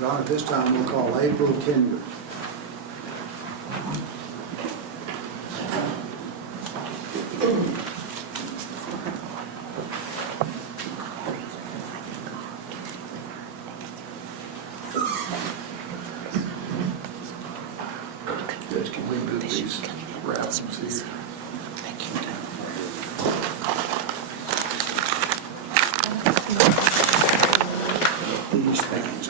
Ron, at this time, we'll call April Kendrick. Judge, can we move these wraps here? These things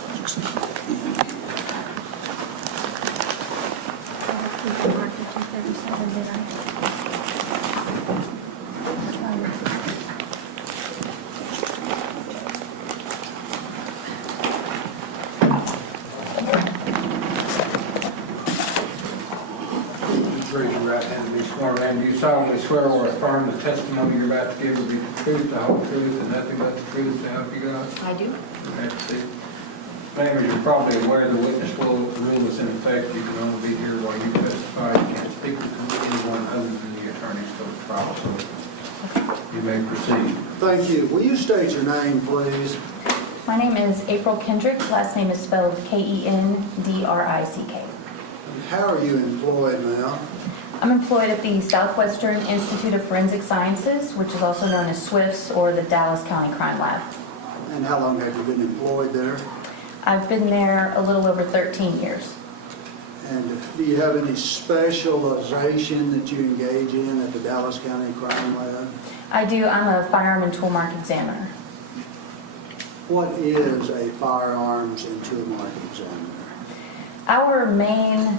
Raise your right hand and be sworn in. Do you solemnly swear or affirm the testimony you're about to give will be the truth, the whole truth, and nothing but the truth to help you God? I do. That's it. Ma'am, as you're probably aware, the witness rule is in effect. You can only be here while you testify. You can't speak to anyone other than the attorneys for the trial, so you may proceed. Thank you. Will you state your name, please? My name is April Kendrick. Last name is spelled Kendrick. How are you employed now? I'm employed at the Southwestern Institute of Forensic Sciences, which is also known as SWIFT's, or the Dallas County Crime Lab. And how long have you been employed there? I've been there a little over 13 years. And do you have any specialization that you engage in at the Dallas County Crime Lab? I do. I'm a firearm and tool mark examiner. What is a firearms and tool mark examiner? Our main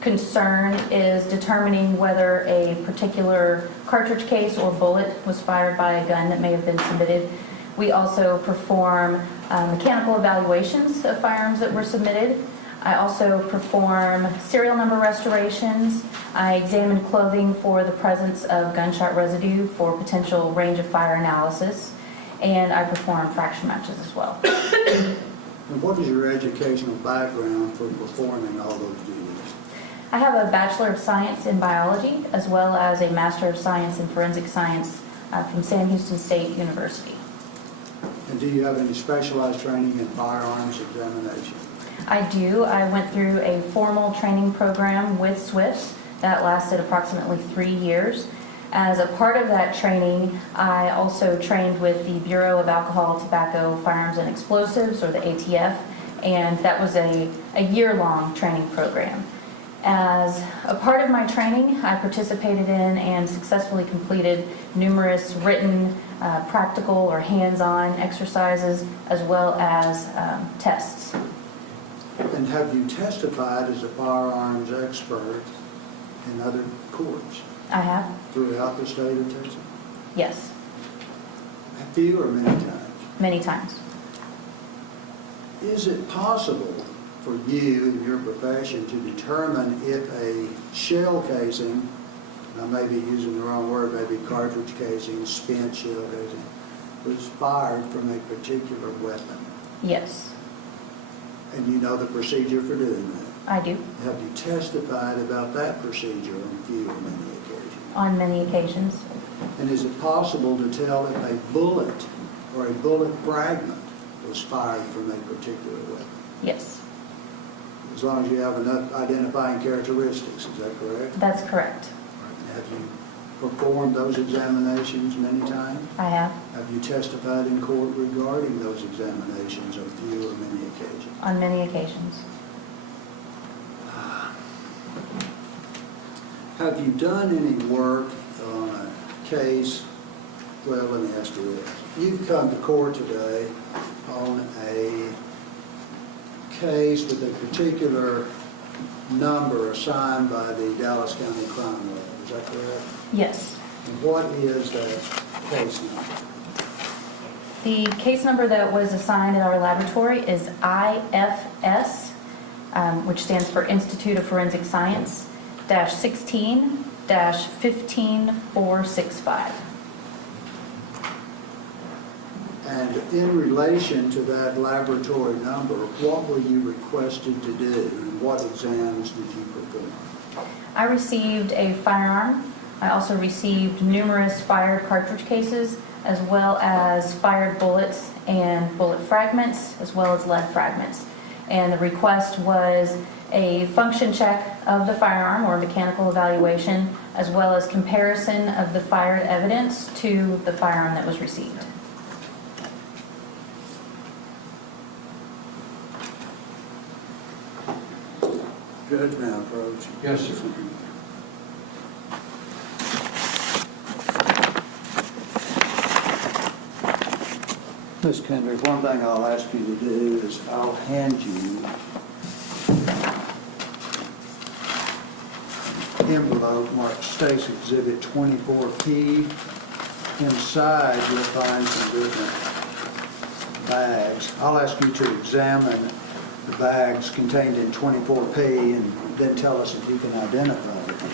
concern is determining whether a particular cartridge case or bullet was fired by a gun that may have been submitted. We also perform mechanical evaluations of firearms that were submitted. I also perform serial number restorations. I examine clothing for the presence of gunshot residue for potential range of fire analysis. And I perform fracture matches as well. And what is your educational background for performing all those duties? I have a Bachelor of Science in Biology as well as a Master of Science in Forensic Science from Sam Houston State University. And do you have any specialized training in firearms examination? I do. I went through a formal training program with SWIFT's that lasted approximately 3 years. As a part of that training, I also trained with the Bureau of Alcohol, Tobacco, Firearms, and Explosives, or the ATF, and that was a year-long training program. As a part of my training, I participated in and successfully completed numerous written, practical, or hands-on exercises, as well as tests. And have you testified as a firearms expert in other courts I have? throughout the state of Texas? Yes, A few or many times? many times. Is it possible for you in your profession to determine if a shell casing, and I may be using the wrong word, maybe cartridge casing, spent shell casing, was fired from a particular weapon? Yes, And you know the procedure for doing that? I do. Have you testified about that procedure on few or many occasions? On many occasions. And is it possible to tell if a bullet or a bullet fragment was fired from a particular weapon? Yes, As long as you have enough identifying characteristics, is that correct? that's correct. Have you performed those examinations many times? I have. Have you testified in court regarding those examinations on few or many occasions? On many occasions. Have you done any work on a case? Well, let me ask you this. You've come to court today on a case with a particular number assigned by the Dallas County Crime Lab. Is that correct? Yes. And what is that case number? The case number that was assigned in our laboratory is IFS, which stands for Institute of Forensic Science, -16-15465. And in relation to that laboratory number, what were you requested to do, and what exams did you perform? I received a firearm. I also received numerous fired cartridge cases, as well as fired bullets and bullet fragments, as well as lead fragments. And the request was a function check of the firearm or mechanical evaluation, as well as comparison of the fired evidence to the firearm that was received. Judge may I approach. Yes, sir. Ms. Kendrick, one thing I'll ask you to do is I'll hand you envelope marked State's Exhibit 24P. Inside, you'll find some different bags. I'll ask you to examine the bags contained in 24P and then tell us if you can identify them.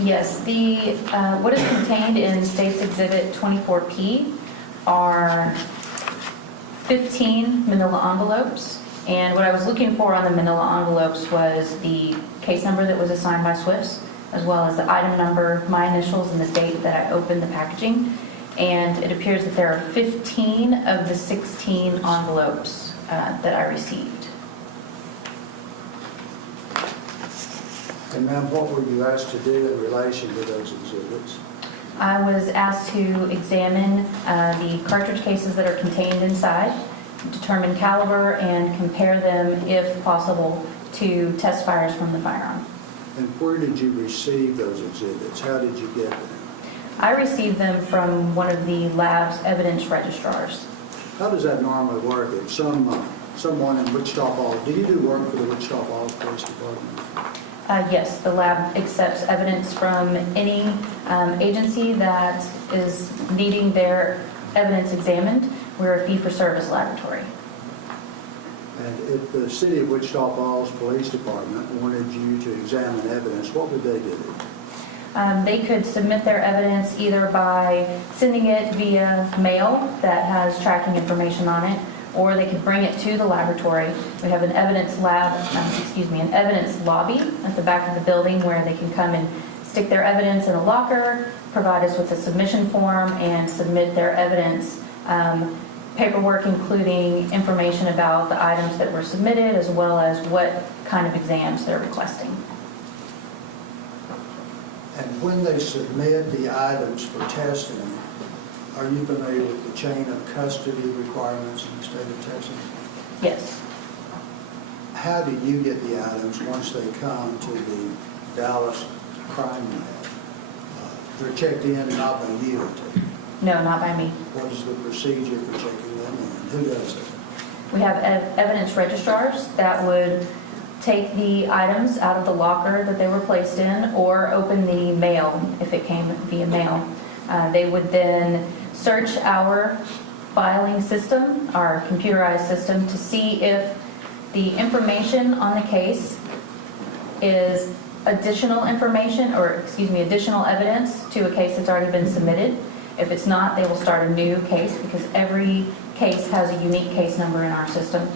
Yes, what is contained in State's Exhibit 24P are 15 manila envelopes, and what I was looking for on the manila envelopes was the case number that was assigned by SWIFT, as well as the item number, my initials, and the date that I opened the packaging. And it appears that there are 15 of the 16 envelopes that I received. And ma'am, what were you asked to do in relation to those exhibits? I was asked to examine the cartridge cases that are contained inside, determine caliber, and compare them, if possible, to test fires from the firearm. And where did you receive those exhibits? How did you get them? I received them from one of the lab's evidence registrars. How does that normally work? If someone in Wichita Falls, do you do work for the Wichita Falls Police Department? Yes, the lab accepts evidence from any agency that is needing their evidence examined. We're a fee-for-service laboratory. And if the City of Wichita Falls Police Department wanted you to examine evidence, what would they do? They could submit their evidence either by sending it via mail that has tracking information on it, or they could bring it to the laboratory. We have an evidence an evidence lobby at the back of the building where they can come and stick their evidence in a locker, provide us with a submission form, and submit their evidence paperwork, including information about the items that were submitted, as well as what kind of exams they're requesting. And when they submit the items for testing, are you familiar with the chain of custody requirements in the state of Texas? Yes. How do you get the items once they come to the Dallas crime lab? They're checked in not by you, I take it. No, not by me. What is the procedure for checking them in? Who does it? We have evidence registrars that would take the items out of the locker that they were placed in, or open the mail if it came via mail. They would then search our filing system, our computerized system, to see if the information on the case is additional information, or additional evidence to a case that's already been submitted. If it's not, they will start a new case, because every case has a unique case number in our system.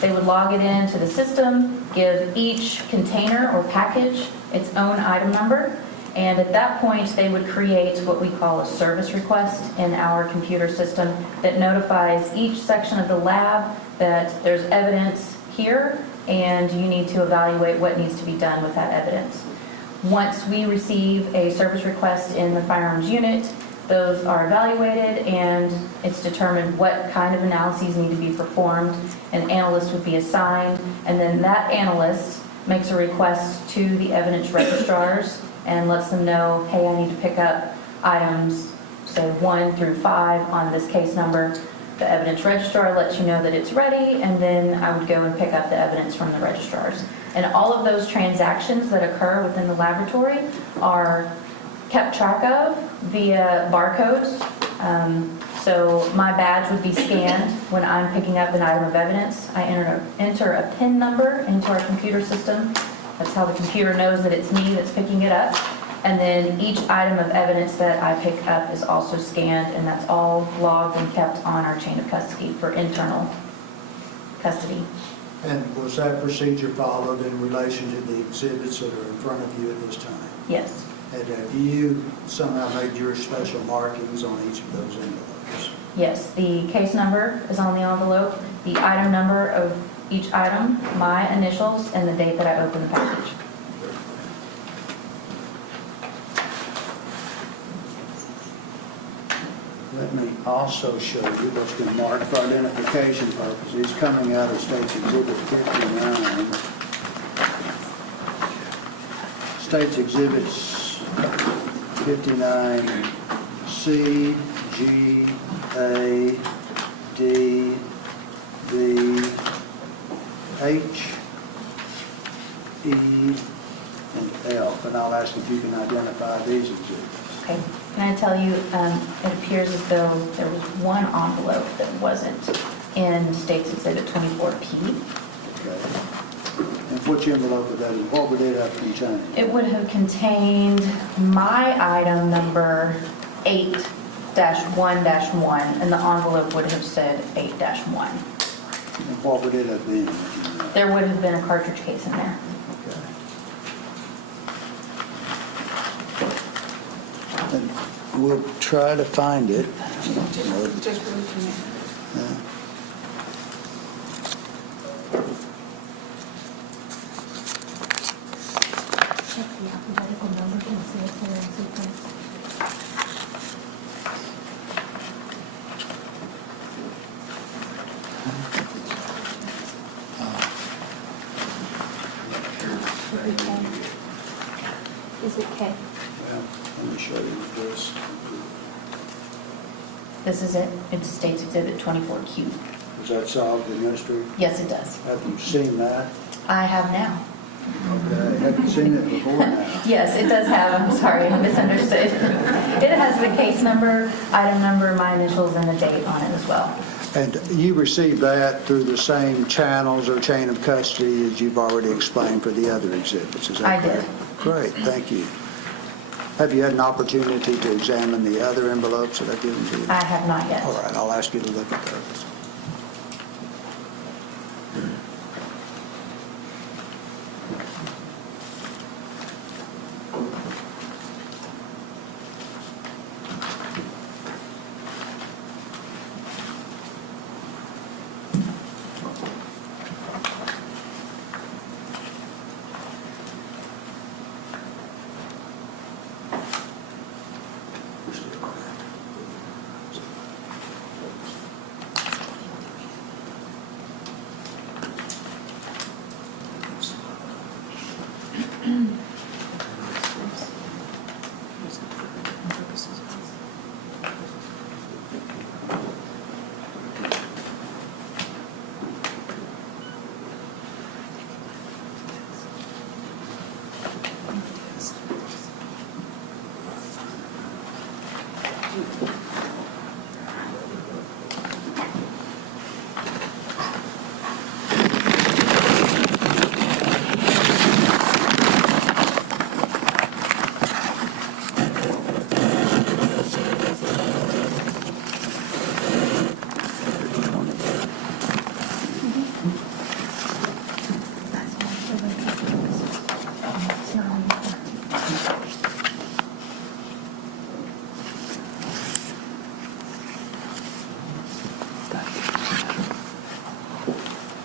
They would log it into the system, give each container or package its own item number, and at that point, they would create what we call a service request in our computer system that notifies each section of the lab that there's evidence here, and you need to evaluate what needs to be done with that evidence. Once we receive a service request in the firearms unit, those are evaluated and it's determined what kind of analyses need to be performed. An analyst would be assigned, and then that analyst makes a request to the evidence registrars and lets them know, hey, I need to pick up items, say 1 through 5 on this case number. The evidence registrar lets you know that it's ready, and then I would go and pick up the evidence from the registrars. And all of those transactions that occur within the laboratory are kept track of via barcodes. So my badge would be scanned when I'm picking up an item of evidence. I enter a PIN number into our computer system. That's how the computer knows that it's me that's picking it up. And then each item of evidence that I pick up is also scanned, and that's all logged and kept on our chain of custody for internal custody. And was that procedure followed in relation to the exhibits that are in front of you at this time? Yes. And have you somehow made your special markings on each of those envelopes? Yes, the case number is on the envelope, the item number of each item, my initials, and the date that I opened the package. Let me also show you what's been marked for identification purposes, coming out of State's Exhibit 59. State's Exhibits 59C, G, A, D, B, H, E, and F. And I'll ask if you can identify these exhibits. Okay, can I tell you, it appears as though there was one envelope that wasn't in State's Exhibit 24P. Okay. And which envelope would that, what would it have contained? It would have contained my item number 8-1-1, and the envelope would have said 8-1. And what would it have been? There would have been a cartridge case in there. Okay. And we'll try to find it. Yeah. Check the alphabetical number and see if they're in sequence. Is it K? Well, let me show you this. This is it. It's State's Exhibit 24Q. Does that solve the mystery? Yes, it does. Have you seen that? I have now. Okay. Have you seen it before now? Yes, it does have, I'm sorry, I misunderstood. It has the case number, item number, my initials, and the date on it as well. And you received that through the same channels or chain of custody as you've already explained for the other exhibits, is that I correct? did. Great, thank you. Have you had an opportunity to examine the other envelopes that I've given to you? I have not yet. All right, I'll ask you to look at those.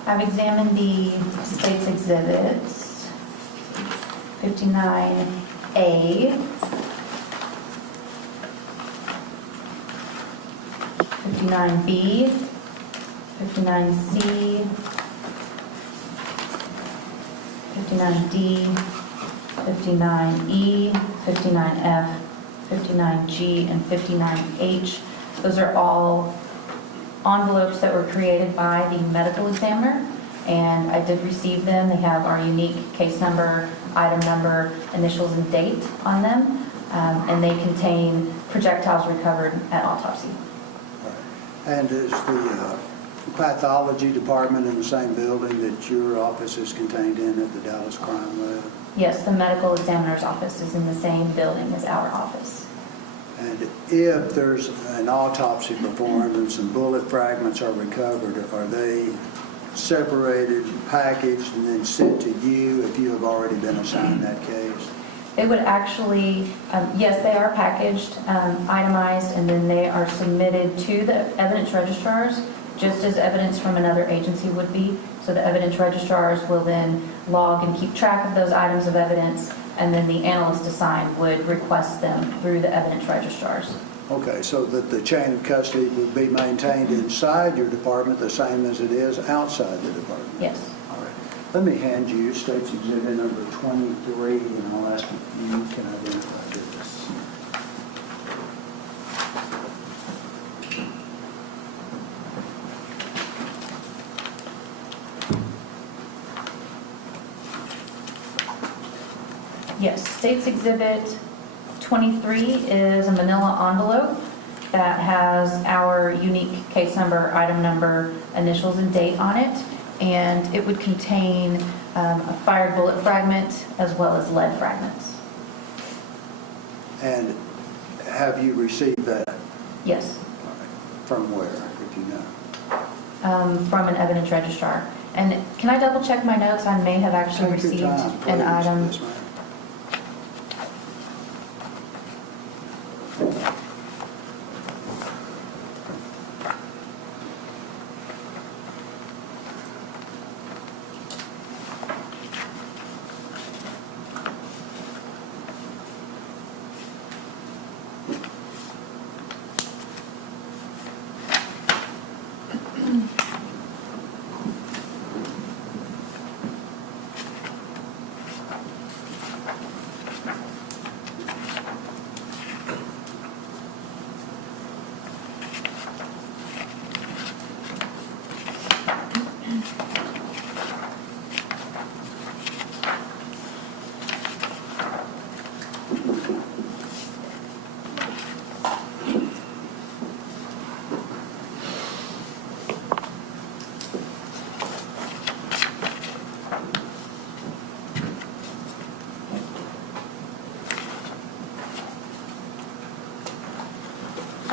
I've examined the state's exhibits, 59A, 59B, 59C, 59D, 59E, 59F, 59G, and 59H. Those are all envelopes that were created by the medical examiner, and I did receive them. They have our unique case number, item number, initials, and date on them, and they contain projectiles recovered at autopsy. And is the pathology department in the same building that your office is contained in at the Dallas Crime Lab? Yes, the medical examiner's office is in the same building as our office. And if there's an autopsy performed and some bullet fragments are recovered, are they separated, packaged, and then sent to you if you have already been assigned that case? They would actually, yes, they are packaged, itemized, and then they are submitted to the evidence registrars, just as evidence from another agency would be. So the evidence registrars will then log and keep track of those items of evidence, and then the analyst assigned would request them through the evidence registrars. Okay, so that the chain of custody would be maintained inside your department the same as it is outside the department? Yes. All right. Let me hand you State's Exhibit number 23, and I'll ask if you can identify this. Yes, State's Exhibit 23 is a manila envelope that has our unique case number, item number, initials, and date on it, and it would contain a fired bullet fragment as well as lead fragments. And have you received that? Yes, From where, if you know? from an evidence registrar. And can I double check my notes? I may have actually Take your received time, an please. item. Yes, ma'am.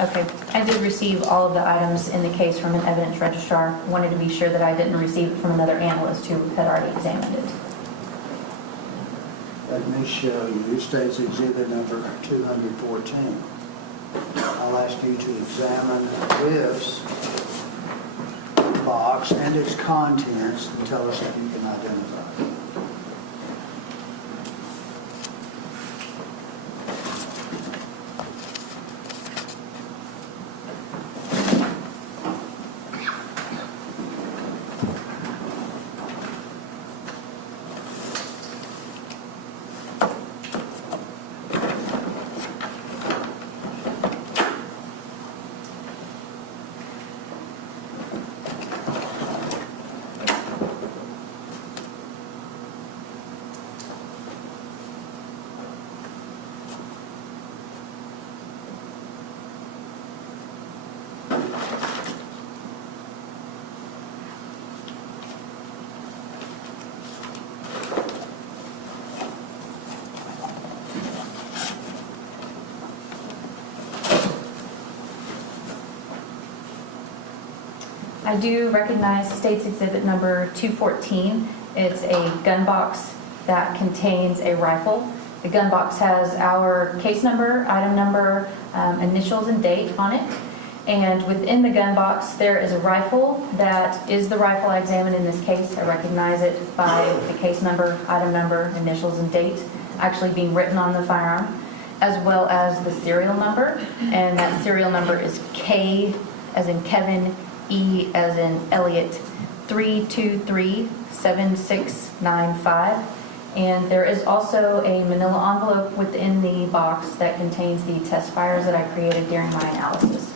Okay, I did receive all of the items in the case from an evidence registrar. Wanted to be sure that I didn't receive it from another analyst who had already examined it. Let me show you State's Exhibit number 214. I'll ask you to examine this box and its contents and tell us if you can identify. I do recognize State's Exhibit number 214. It's a gun box that contains a rifle. The gun box has our case number, item number, initials, and date on it. And within the gun box, there is a rifle that is the rifle I examined in this case. I recognize it by the case number, item number, initials, and date actually being written on the firearm, as well as the serial number. And that serial number is K as in Kevin, E as in Elliot, 3237695. And there is also a manila envelope within the box that contains the test fires that I created during my analysis.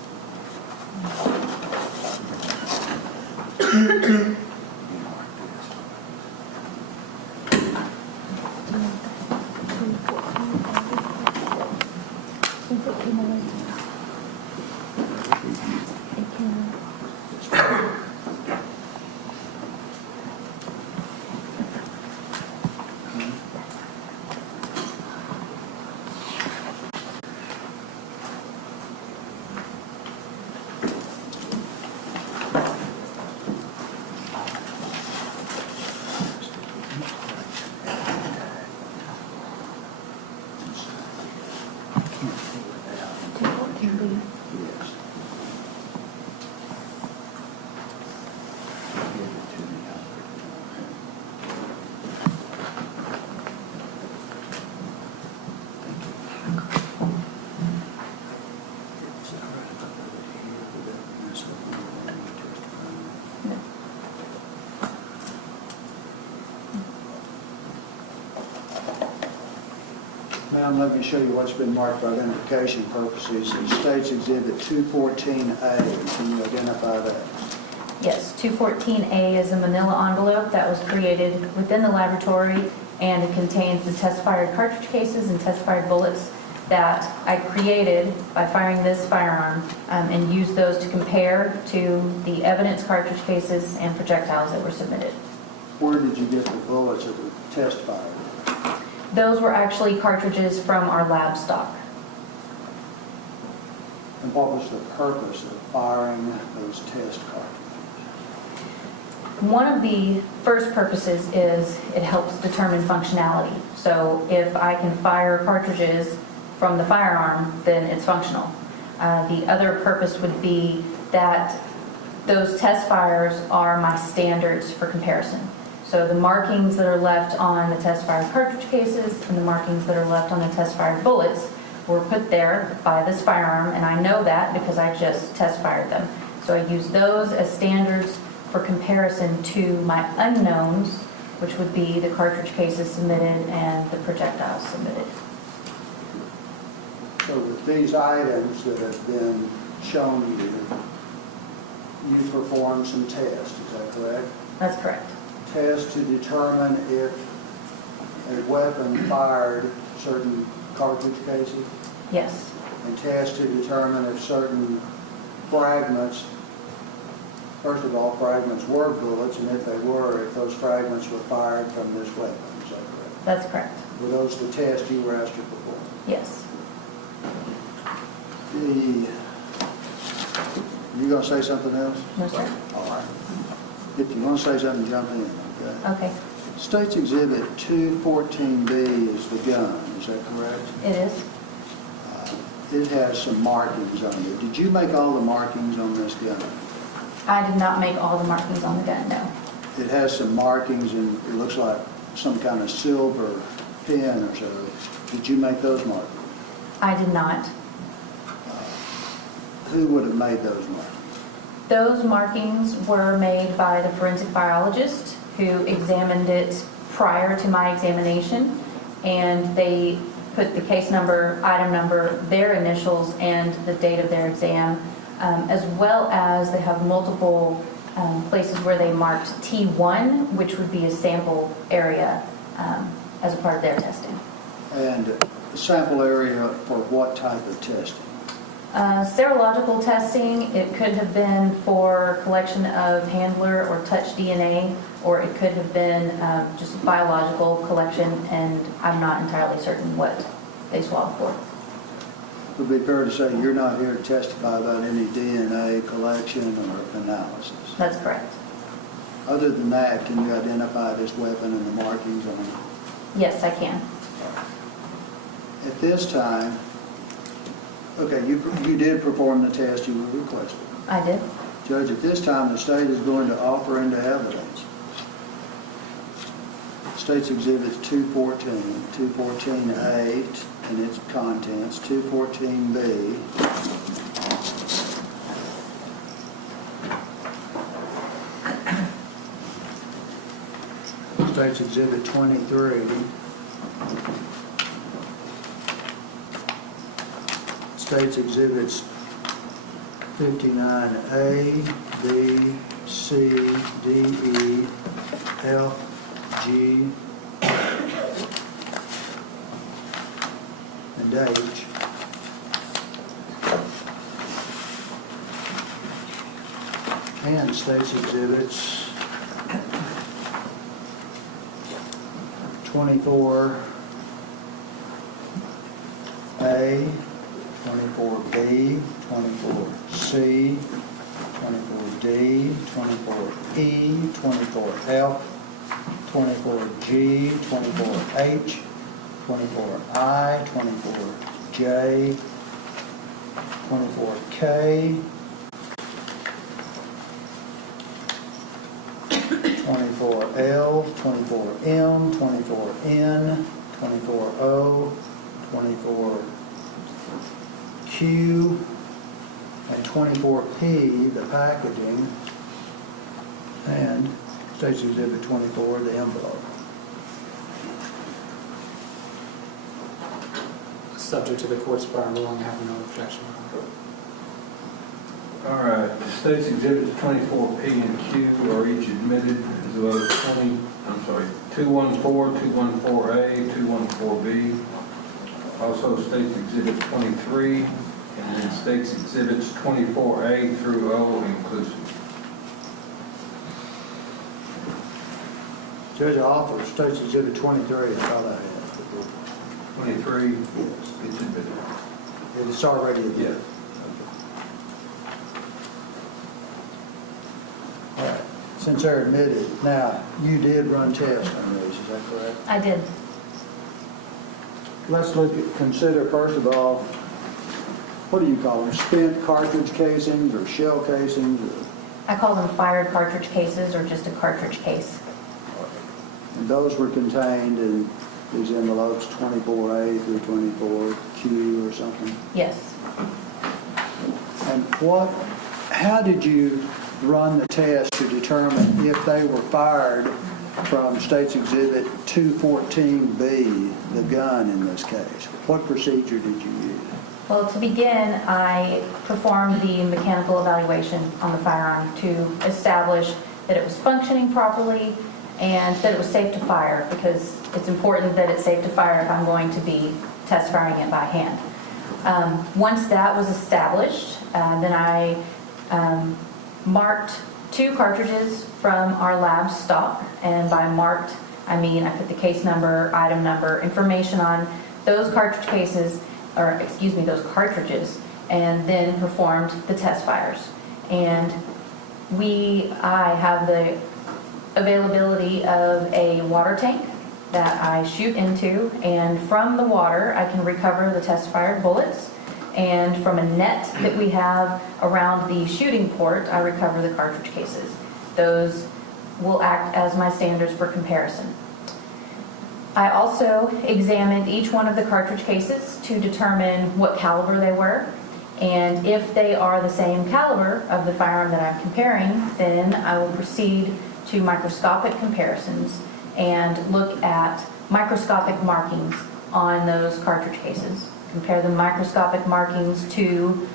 Now let me show you what's been marked for identification purposes. It states Exhibit 214A. Can you identify that? Yes, 214A is a manila envelope that was created within the laboratory, and it contains the test-fired cartridge cases and test-fired bullets that I created by firing this firearm, and used those to compare to the evidence cartridge cases and projectiles that were submitted. Where did you get the bullets that were test fired? Those were actually cartridges from our lab stock. And what was the purpose of firing those test cartridges? One of the first purposes is it helps determine functionality. So if I can fire cartridges from the firearm, then it's functional. The other purpose would be that those test fires are my standards for comparison. So the markings that are left on the test-fired cartridge cases and the markings that are left on the test-fired bullets were put there by this firearm, and I know that because I just test-fired them. So I use those as standards for comparison to my unknowns, which would be the cartridge cases submitted and the projectiles submitted. So with these items that have been shown you, you performed some tests, is that correct? That's correct. Tests to determine if a weapon fired certain cartridge cases, Yes. and tests to determine if certain fragments, first of all, fragments were bullets, and if they were, if those fragments were fired from this weapon, is that correct? That's correct. Were those the tests you were asked to perform? Yes. You going to say something else? No, sir. All right. If you want to say something, jump in, okay? Okay. States Exhibit 214B is the gun, is that correct? It is. It has some markings on it. Did you make all the markings on this gun? I did not make all the markings on the gun, no. It has some markings, and it looks like some kind of silver pin or so. Did you make those markings? I did not. Who would have made those markings? Those markings were made by the forensic biologist who examined it prior to my examination, and they put the case number, item number, their initials, and the date of their exam, as well as they have multiple places where they marked T1, which would be a sample area as a part of their testing. And the sample area for what type of testing? Serological testing, it could have been for collection of handler or touch DNA, or it could have been just biological collection, and I'm not entirely certain what they swabbed for. It would be fair to say you're not here to testify about any DNA collection or analysis. That's correct. Other than that, can you identify this weapon and the markings on it? Yes, I can. At this time, Okay, you did perform the test you were requested. I did. Judge, at this time, the state is going to offer into evidence State's Exhibits 214, 214A and its contents, 214B, State's Exhibit 23, State's Exhibits 59A, B, C, D, E, F, G, and H. And State's Exhibits 24A, 24B, 24C, 24D, 24E, 24F, 24G, 24H, 24I, 24J, 24K, 24L, 24M, 24N, 24O, 24Q, and 24P, the packaging, and State's Exhibit 24, the envelope. Subject to the court's prior ruling, I have no objection. All right, State's Exhibits 24P and Q are each admitted, as well as 214, 214A, 214B. Also State's Exhibit 23, and then State's Exhibits 24A through O inclusive. Judge, I offer State's Exhibit 23, I thought I had. 23, Yes. it's admitted. It's already admitted. All right, since they're admitted, now, you did run tests on these, is that correct? I did. Let's consider first of all, what do you call them, spent cartridge casings or shell casings? I call them fired cartridge cases or just a cartridge case. And those were contained in these envelopes, 24A through 24Q or something? Yes. And how did you run the test to determine if they were fired from State's Exhibit 214B, the gun in this case? What procedure did you use? Well, to begin, I performed the mechanical evaluation on the firearm to establish that it was functioning properly and that it was safe to fire, because it's important that it's safe to fire if I'm going to be test firing it by hand. Once that was established, then I marked 2 cartridges from our lab stock, and by marked, I mean I put the case number, item number, information on those cartridge cases, or excuse me, those cartridges, and then performed the test fires. And I have the availability of a water tank that I shoot into, and from the water I can recover the test fired bullets, and from a net that we have around the shooting port I recover the cartridge cases. Those will act as my standards for comparison. I also examined each one of the cartridge cases to determine what caliber they were, and if they are the same caliber of the firearm that I'm comparing, then I will proceed to microscopic comparisons and look at microscopic markings on those cartridge cases. Compare the microscopic markings to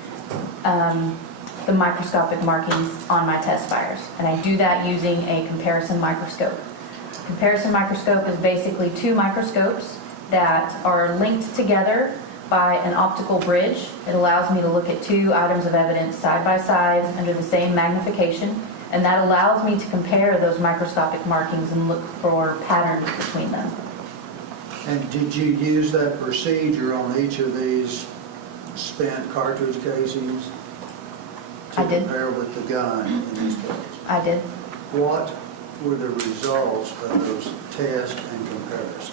the microscopic markings on my test fires. And I do that using a comparison microscope. A comparison microscope is basically 2 microscopes that are linked together by an optical bridge. It allows me to look at 2 items of evidence side by side under the same magnification, and that allows me to compare those microscopic markings and look for patterns between them. And did you use that procedure on each of these spent cartridge casings? I did. To compare with the gun in this case? I did. What were the results of those tests and comparisons?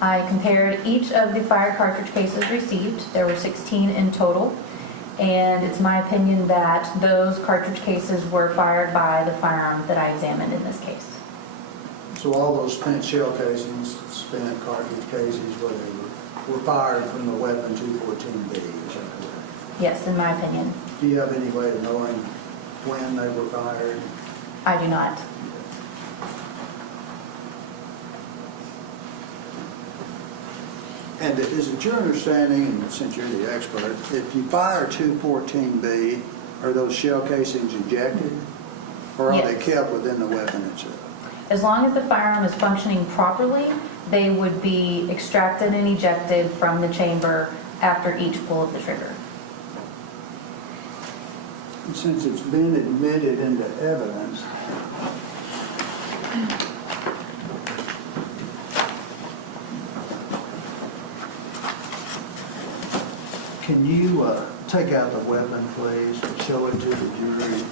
I compared each of the fire cartridge cases received. There were 16 in total. And it's my opinion that those cartridge cases were fired by the firearm that I examined in this case. So all those spent shell casings, spent cartridge casings, whatever, were fired from the weapon 214B, is that correct? Yes, in my opinion. Do you have any way of knowing when they were fired? I do not. And is it your understanding, and since you're the expert, if you fire 214B, are those shell casings ejected? Or are they Yes. kept within the weapon itself? As long as the firearm is functioning properly, they would be extracted and ejected from the chamber after each pull of the trigger. And since it's been admitted into evidence, can you take out the weapon, please, and show it to the jury?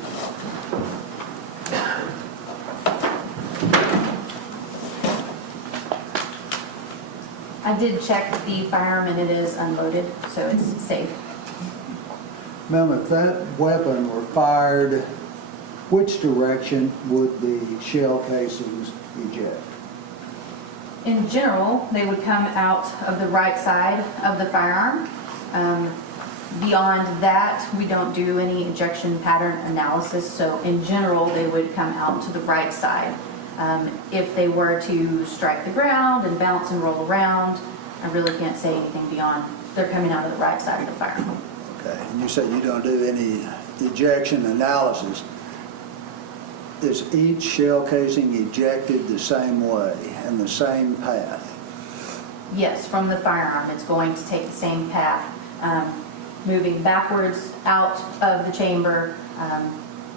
I did check the firearm and it is unloaded, so it's safe. Ma'am, if that weapon were fired, which direction would the shell casings eject? In general, they would come out of the right side of the firearm. Beyond that, we don't do any ejection pattern analysis, so in general, they would come out to the right side. If they were to strike the ground and bounce and roll around, I really can't say anything beyond, they're coming out of the right side of the firearm. Okay, and you said you don't do any ejection analysis. Is each shell casing ejected the same way and the same path? Yes, from the firearm, it's going to take the same path, moving backwards out of the chamber,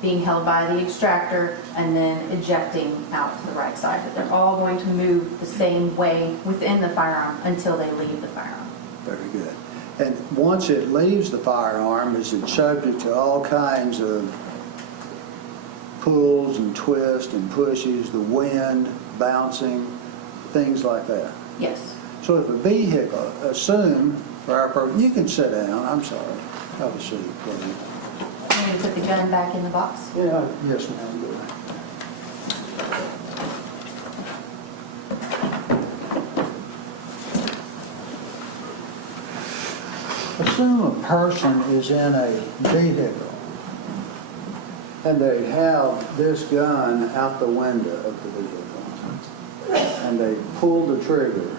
being held by the extractor, and then ejecting out to the right side. But they're all going to move the same way within the firearm until they leave the firearm. Very good. And once it leaves the firearm, is it subject to all kinds of pulls and twists and pushes, the wind, bouncing, things like that? Yes. So if a vehicle, assume for our purpose, you can sit down, I'm sorry, have a seat, please. I'm going to put the gun back in the box. Yeah, yes, ma'am, good. Assume a person is in a vehicle and they have this gun out the window of the vehicle and they pull the trigger.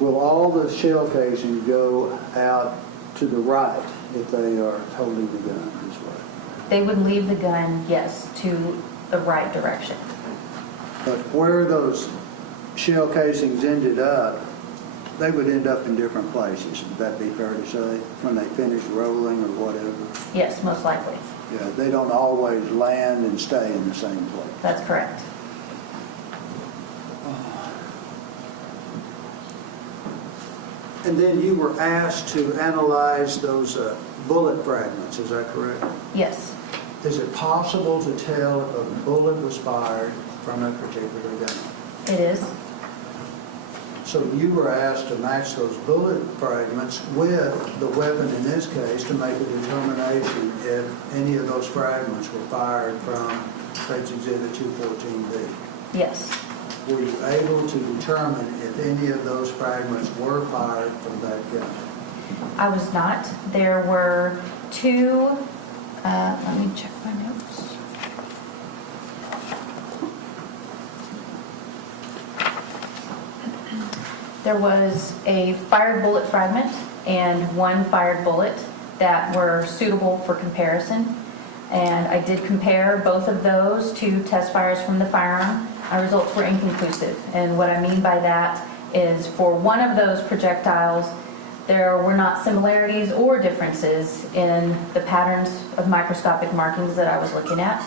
Will all the shell casing go out to the right if they are holding the gun this way? They would leave the gun, yes, to the right direction. But where those shell casings ended up, they would end up in different places. Would that be fair to say, when they finish rolling or whatever? Yes, most likely. Yeah, they don't always land and stay in the same place. That's correct. And then you were asked to analyze those bullet fragments, is that correct? Yes. Is it possible to tell if a bullet was fired from a particular gun? It is. So you were asked to match those bullet fragments with the weapon in this case to make a determination if any of those fragments were fired from State's Exhibit 214B. Yes. Were you able to determine if any of those fragments were fired from that gun? I was not. There were two, let me check my notes. There was a fired bullet fragment and one fired bullet that were suitable for comparison. And I did compare both of those to test fires from the firearm. Our results were inconclusive. And what I mean by that is for one of those projectiles, there were not similarities or differences in the patterns of microscopic markings that I was looking at.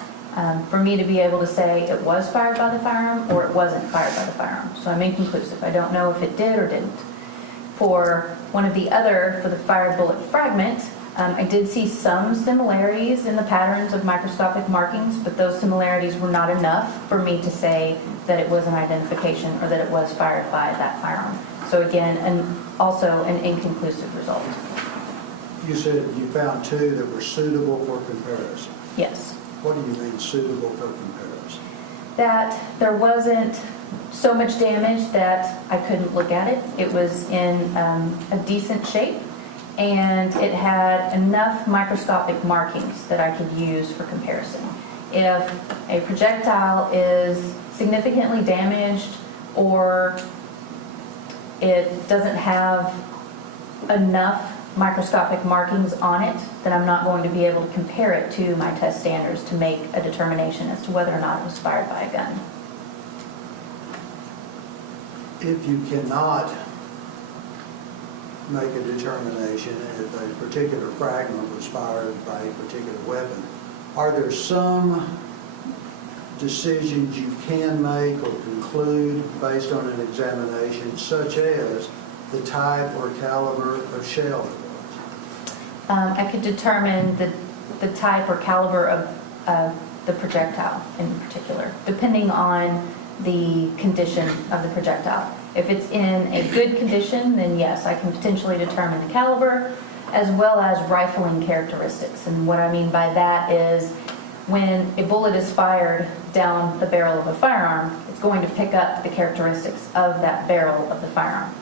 For me to be able to say it was fired by the firearm or it wasn't fired by the firearm. So I'm inconclusive. I don't know if it did or didn't. For one of the other, for the fired bullet fragment, I did see some similarities in the patterns of microscopic markings, but those similarities were not enough for me to say that it was an identification or that it was fired by that firearm. So again, also an inconclusive result. You said you found two that were suitable for comparison. Yes. What do you mean suitable for comparison? That there wasn't so much damage that I couldn't look at it. It was in a decent shape, and it had enough microscopic markings that I could use for comparison. If a projectile is significantly damaged or it doesn't have enough microscopic markings on it, then I'm not going to be able to compare it to my test standards to make a determination as to whether or not it was fired by a gun. If you cannot make a determination if a particular fragment was fired by a particular weapon, are there some decisions you can make or conclude based on an examination, such as the type or caliber of shell it was? I could determine the type or caliber of the projectile in particular, depending on the condition of the projectile. If it's in a good condition, then yes, I can potentially determine the caliber as well as rifling characteristics. And what I mean by that is when a bullet is fired down the barrel of a firearm, it's going to pick up the characteristics of that barrel of the firearm.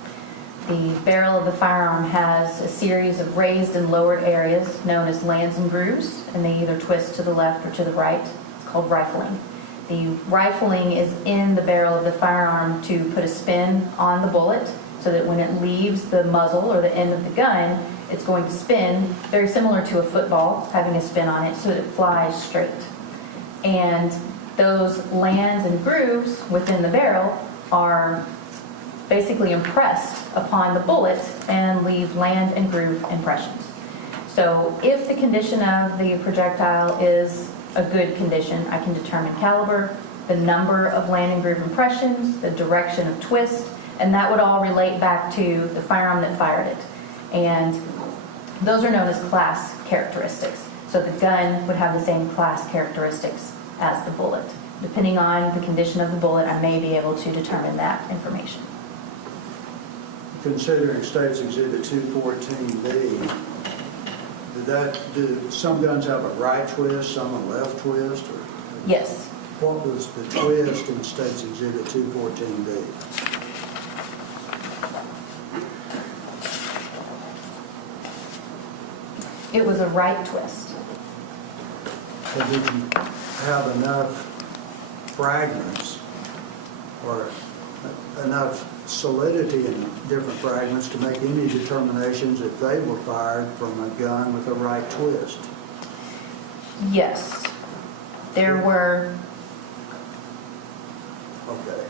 The barrel of the firearm has a series of raised and lowered areas known as lands and grooves, and they either twist to the left or to the right. It's called rifling. The rifling is in the barrel of the firearm to put a spin on the bullet so that when it leaves the muzzle or the end of the gun, it's going to spin, very similar to a football having a spin on it, so that it flies straight. And those lands and grooves within the barrel are basically impressed upon the bullet and leave land and groove impressions. So if the condition of the projectile is a good condition, I can determine caliber, the number of land and groove impressions, the direction of twist, and that would all relate back to the firearm that fired it. And those are known as class characteristics. So the gun would have the same class characteristics as the bullet. Depending on the condition of the bullet, I may be able to determine that information. Considering State's Exhibit 214B, do some guns have a right twist, some a left twist? Or Yes. what was the twist in State's Exhibit 214B? It was a right twist. So did you have enough fragments or enough solidity in different fragments to make any determinations if they were fired from a gun with a right twist? Yes. There were, Okay.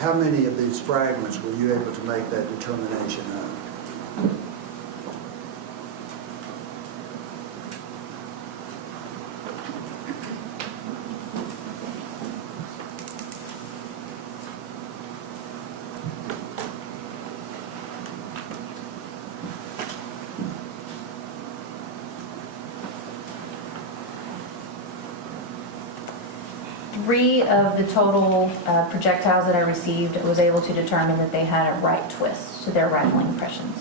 How many of these fragments were you able to make that determination of? three of the total projectiles that I received, I was able to determine that they had a right twist to their rifling impressions.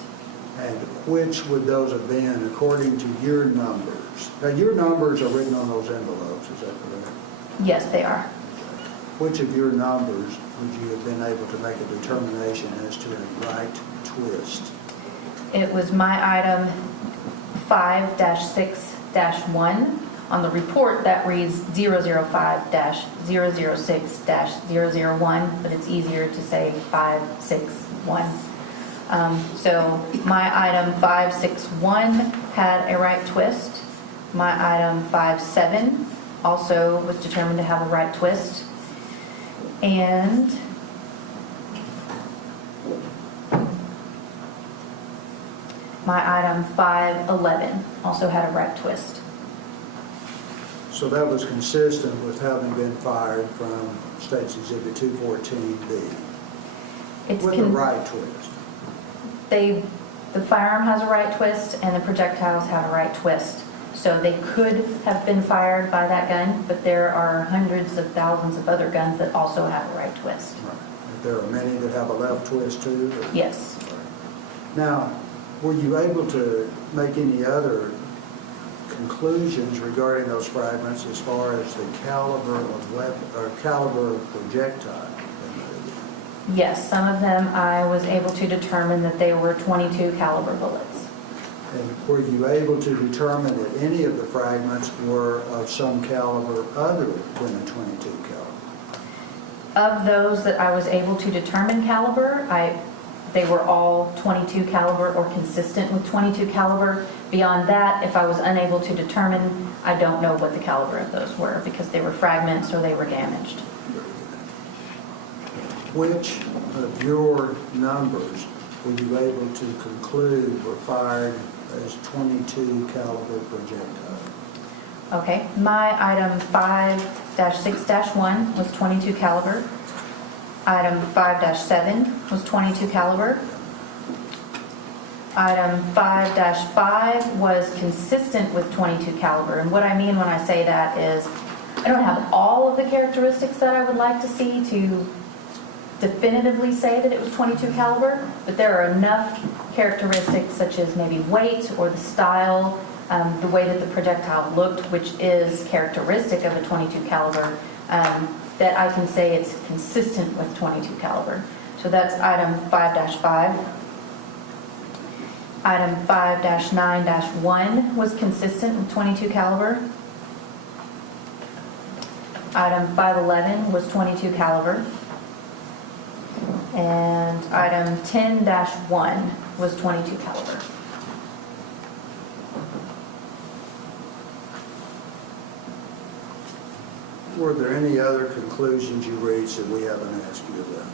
And which would those have been according to your numbers? Now, your numbers are written on those envelopes, is that correct? Yes, they are. Which of your numbers would you have been able to make a determination as to a right twist? It was my item 5-6-1. On the report, that reads 005-006-001, but it's easier to say 561. So my item 561 had a right twist. My item 57 also was determined to have a right twist. And my item 511 also had a right twist. So that was consistent with having been fired from State's Exhibit 214B It's with a right twist. They The firearm has a right twist and the projectiles have a right twist. So they could have been fired by that gun, but there are hundreds of thousands of other guns that also have a right twist. Right. There are many that have a left twist too? Or- Yes. Now, were you able to make any other conclusions regarding those fragments as far as the caliber of weapon, or caliber of projectile? Yes, some of them I was able to determine that they were .22 caliber bullets. And were you able to determine that any of the fragments were of some caliber other than a .22 caliber? Of those that I was able to determine caliber, they were all .22 caliber or consistent with .22 caliber. Beyond that, if I was unable to determine, I don't know what the caliber of those were because they were fragments or they were damaged. Which of your numbers were you able to conclude were fired as .22 caliber projectile? Okay, my item 5-6-1 was .22 caliber. Item 5-7 was .22 caliber. Item 5-5 was consistent with .22 caliber. And what I mean when I say that is I don't have all of the characteristics that I would like to see to definitively say that it was .22 caliber, but there are enough characteristics such as maybe weight or the style, the way that the projectile looked, which is characteristic of a .22 caliber, that I can say it's consistent with .22 caliber. So that's item 5-5. Item 5-9-1 was consistent with .22 caliber. Item 511 was .22 caliber. And item 10-1 was .22 caliber. Were there any other conclusions you reached that we haven't asked you about?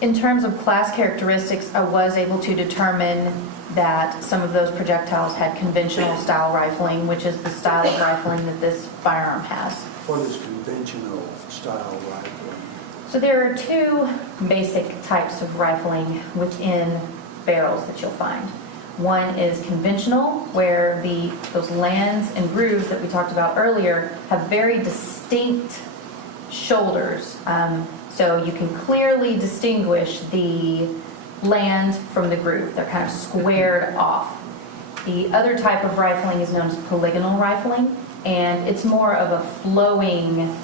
In terms of class characteristics, I was able to determine that some of those projectiles had conventional style rifling, which is the style of rifling that this firearm has. What is conventional style rifling? So there are two basic types of rifling within barrels that you'll find. One is conventional, where those lands and grooves that we talked about earlier have very distinct shoulders. So you can clearly distinguish the land from the groove. They're kind of squared off. The other type of rifling is known as polygonal rifling, and it's more of a flowing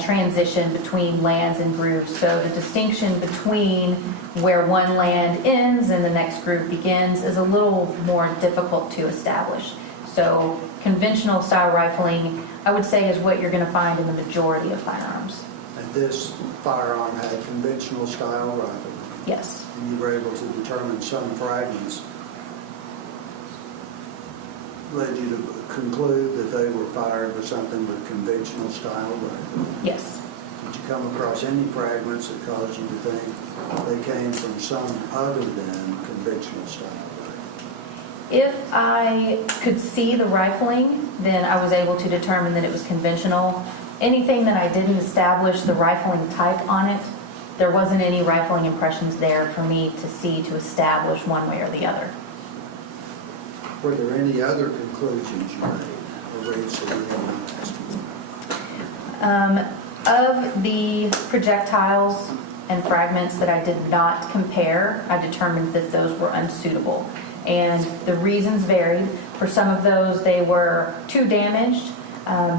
transition between lands and grooves. So the distinction between where one land ends and the next groove begins is a little more difficult to establish. So conventional style rifling, I would say, is what you're going to find in the majority of firearms. And this firearm had conventional style rifling, Yes. and you were able to determine some fragments led you to conclude that they were fired with something with conventional style rifling. Yes. Did you come across any fragments that caused you to think they came from some other than conventional style rifling? If I could see the rifling, then I was able to determine that it was conventional. Anything that I didn't establish the rifling type on it, there wasn't any rifling impressions there for me to see to establish one way or the other. Were there any other conclusions you made or reached that we haven't asked you? Of the projectiles and fragments that I did not compare, I determined that those were unsuitable. And the reasons varied. For some of those, they were too damaged.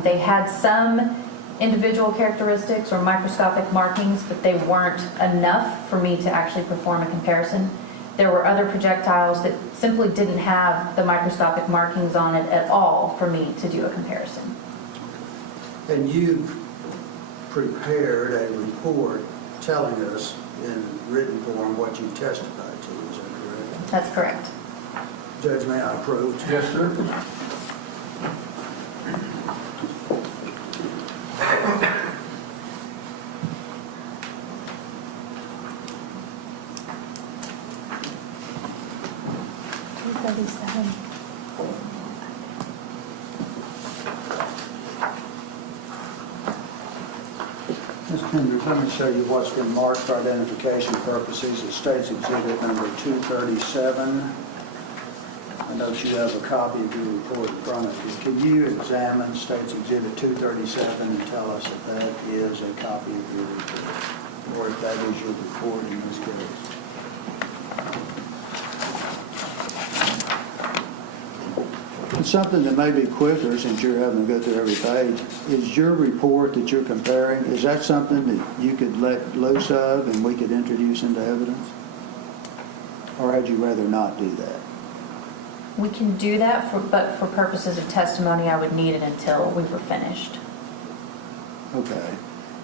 They had some individual characteristics or microscopic markings, but they weren't enough for me to actually perform a comparison. There were other projectiles that simply didn't have the microscopic markings on it at all for me to do a comparison. And you've prepared a report telling us in written form what you testified to, is that correct? That's correct. Judge, may I approve? Yes, sir. Mr. Kendrick, let me show you what's been marked for identification purposes. It states exhibit number 237. I know you have a copy of your report in front of you. Can you examine states exhibit 237 and tell us if that is a copy of your report, or if that is your report in this case? It's something that may be quicker since you're having to go through every page. Is your report that you're comparing, is that something that you could let loose of and we could introduce into evidence? Or had you rather not do that? We can do that, but for purposes of testimony, I would need it until we were finished. Okay.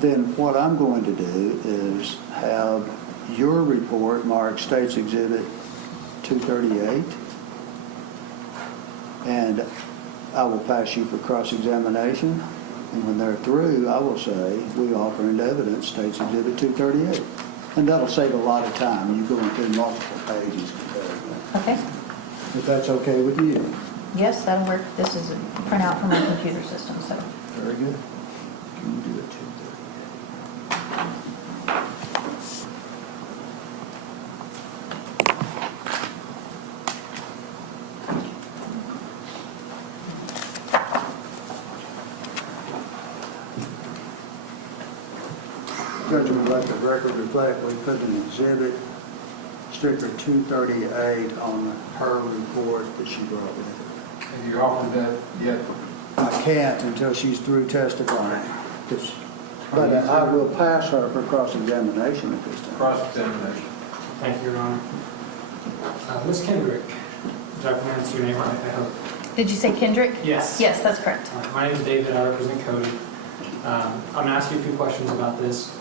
Then what I'm going to do is have your report marked States Exhibit 238. And I will pass you for cross-examination. And when they're through, I will say, we offer into evidence States Exhibit 238. And that'll save a lot of time. You going through multiple pages comparing that. Okay? If that's okay with you. Yes, that'll work. This is a printout from my computer system, so. Very good. Can you do it 238? Judgment, let the record reflect, we put an exhibit, sticker 238 on her report that she brought with her. Have you offered that yet? I can't until she's through testifying. But I will pass her for cross-examination at this time. Cross-examination. Thank you, Your Honor. Ms. Kendrick, did I pronounce your name right, I hope? Did you say Kendrick? Yes. Yes, that's correct. My name is David, I represent Kody. I'm going to ask you a few questions about this,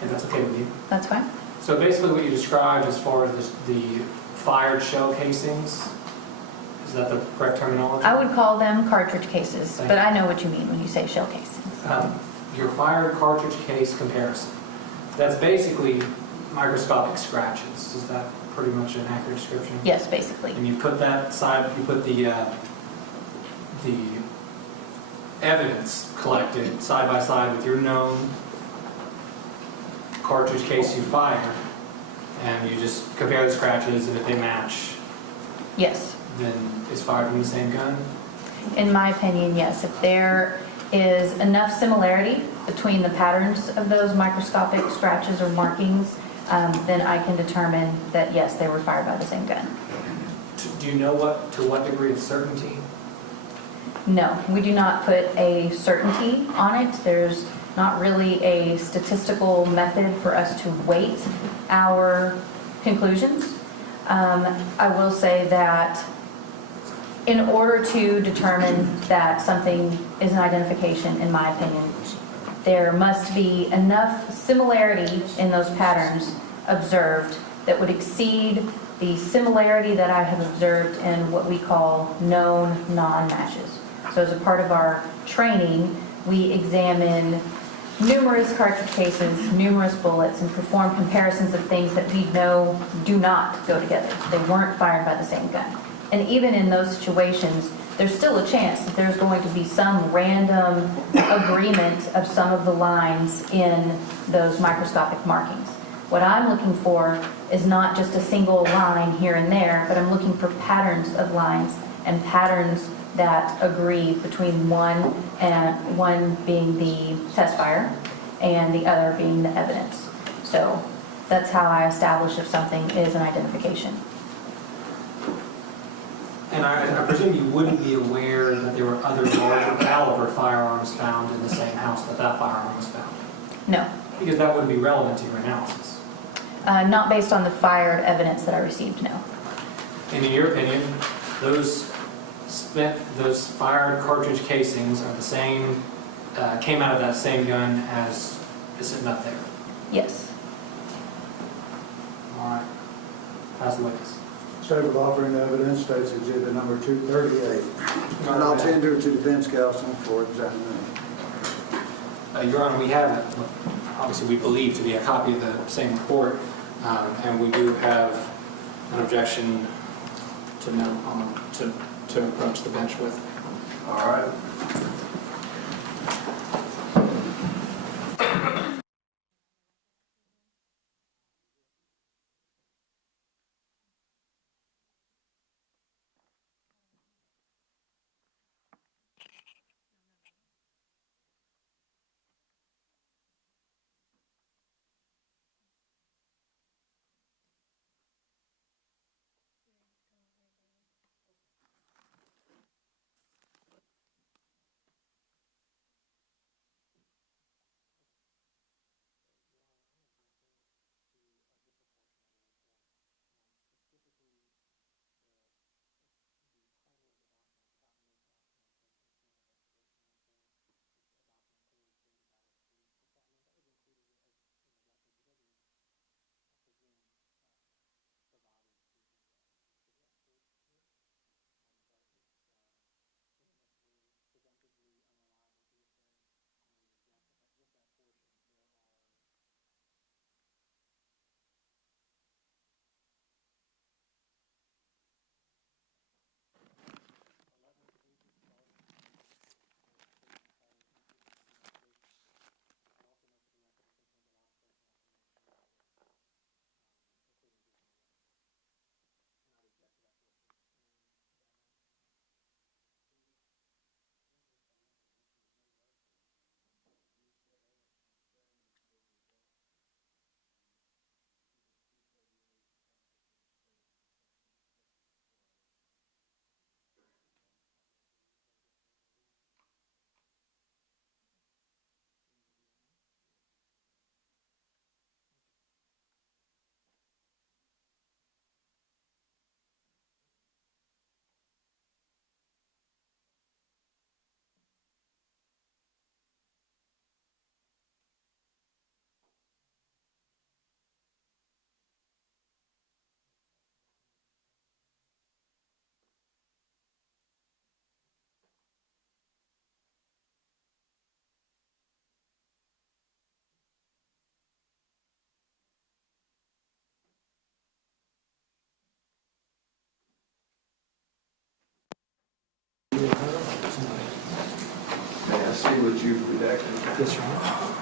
if that's okay with you. That's fine. So basically what you described as far as the fired shell casings, is that the correct terminology? I would call them cartridge cases, Thank but you. I know what you mean when you say shell casings. Your fired cartridge case comparison. That's basically microscopic scratches. Is that pretty much an accurate description? Yes, basically. And you put that side, you put the evidence collected side by side with your known cartridge case you fired, and you just compare the scratches, and if they match, Yes. then it's fired from the same gun? In my opinion, yes. If there is enough similarity between the patterns of those microscopic scratches or markings, then I can determine that, yes, they were fired by the same gun. Do you know to what degree of certainty? No, we do not put a certainty on it. There's not really a statistical method for us to weight our conclusions. I will say that in order to determine that something is an identification, in my opinion, there must be enough similarity in those patterns observed that would exceed the similarity that I have observed in what we call known non-matches. So as a part of our training, we examine numerous cartridge cases, numerous bullets, and perform comparisons of things that we know do not go together. They weren't fired by the same gun. And even in those situations, there's still a chance that there's going to be some random agreement of some of the lines in those microscopic markings. What I'm looking for is not just a single line here and there, but I'm looking for patterns of lines and patterns that agree between one being the test fire and the other being the evidence. So that's how I establish if something is an identification. And I presume you wouldn't be aware that there were other larger caliber firearms found in the same house that firearm was found? No, Because that wouldn't be relevant to your analysis. not based on the fired evidence that I received, no. And in your opinion, those fired cartridge casings are the same, came out of that same gun as is sitting up there? Yes. All right. Pass the witness. State of offering evidence, states exhibit number 238. And I'll tender it to defense counsel for examination. Your Honor, we have, obviously we believe to be a copy of the same report, and we do have an objection to approach the bench with. All right. see what you've redacted. Yes, Your Honor.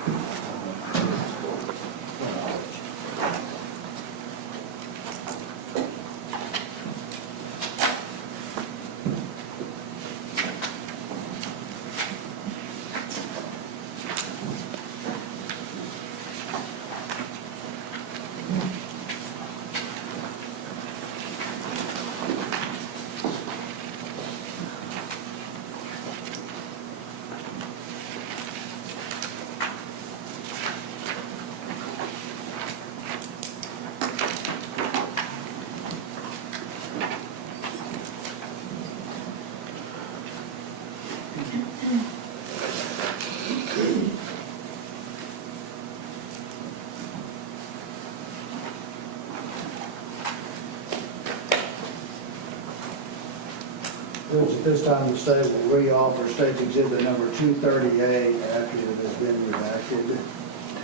At this time, the state will re-offer State's Exhibit number 238 after it has been redacted.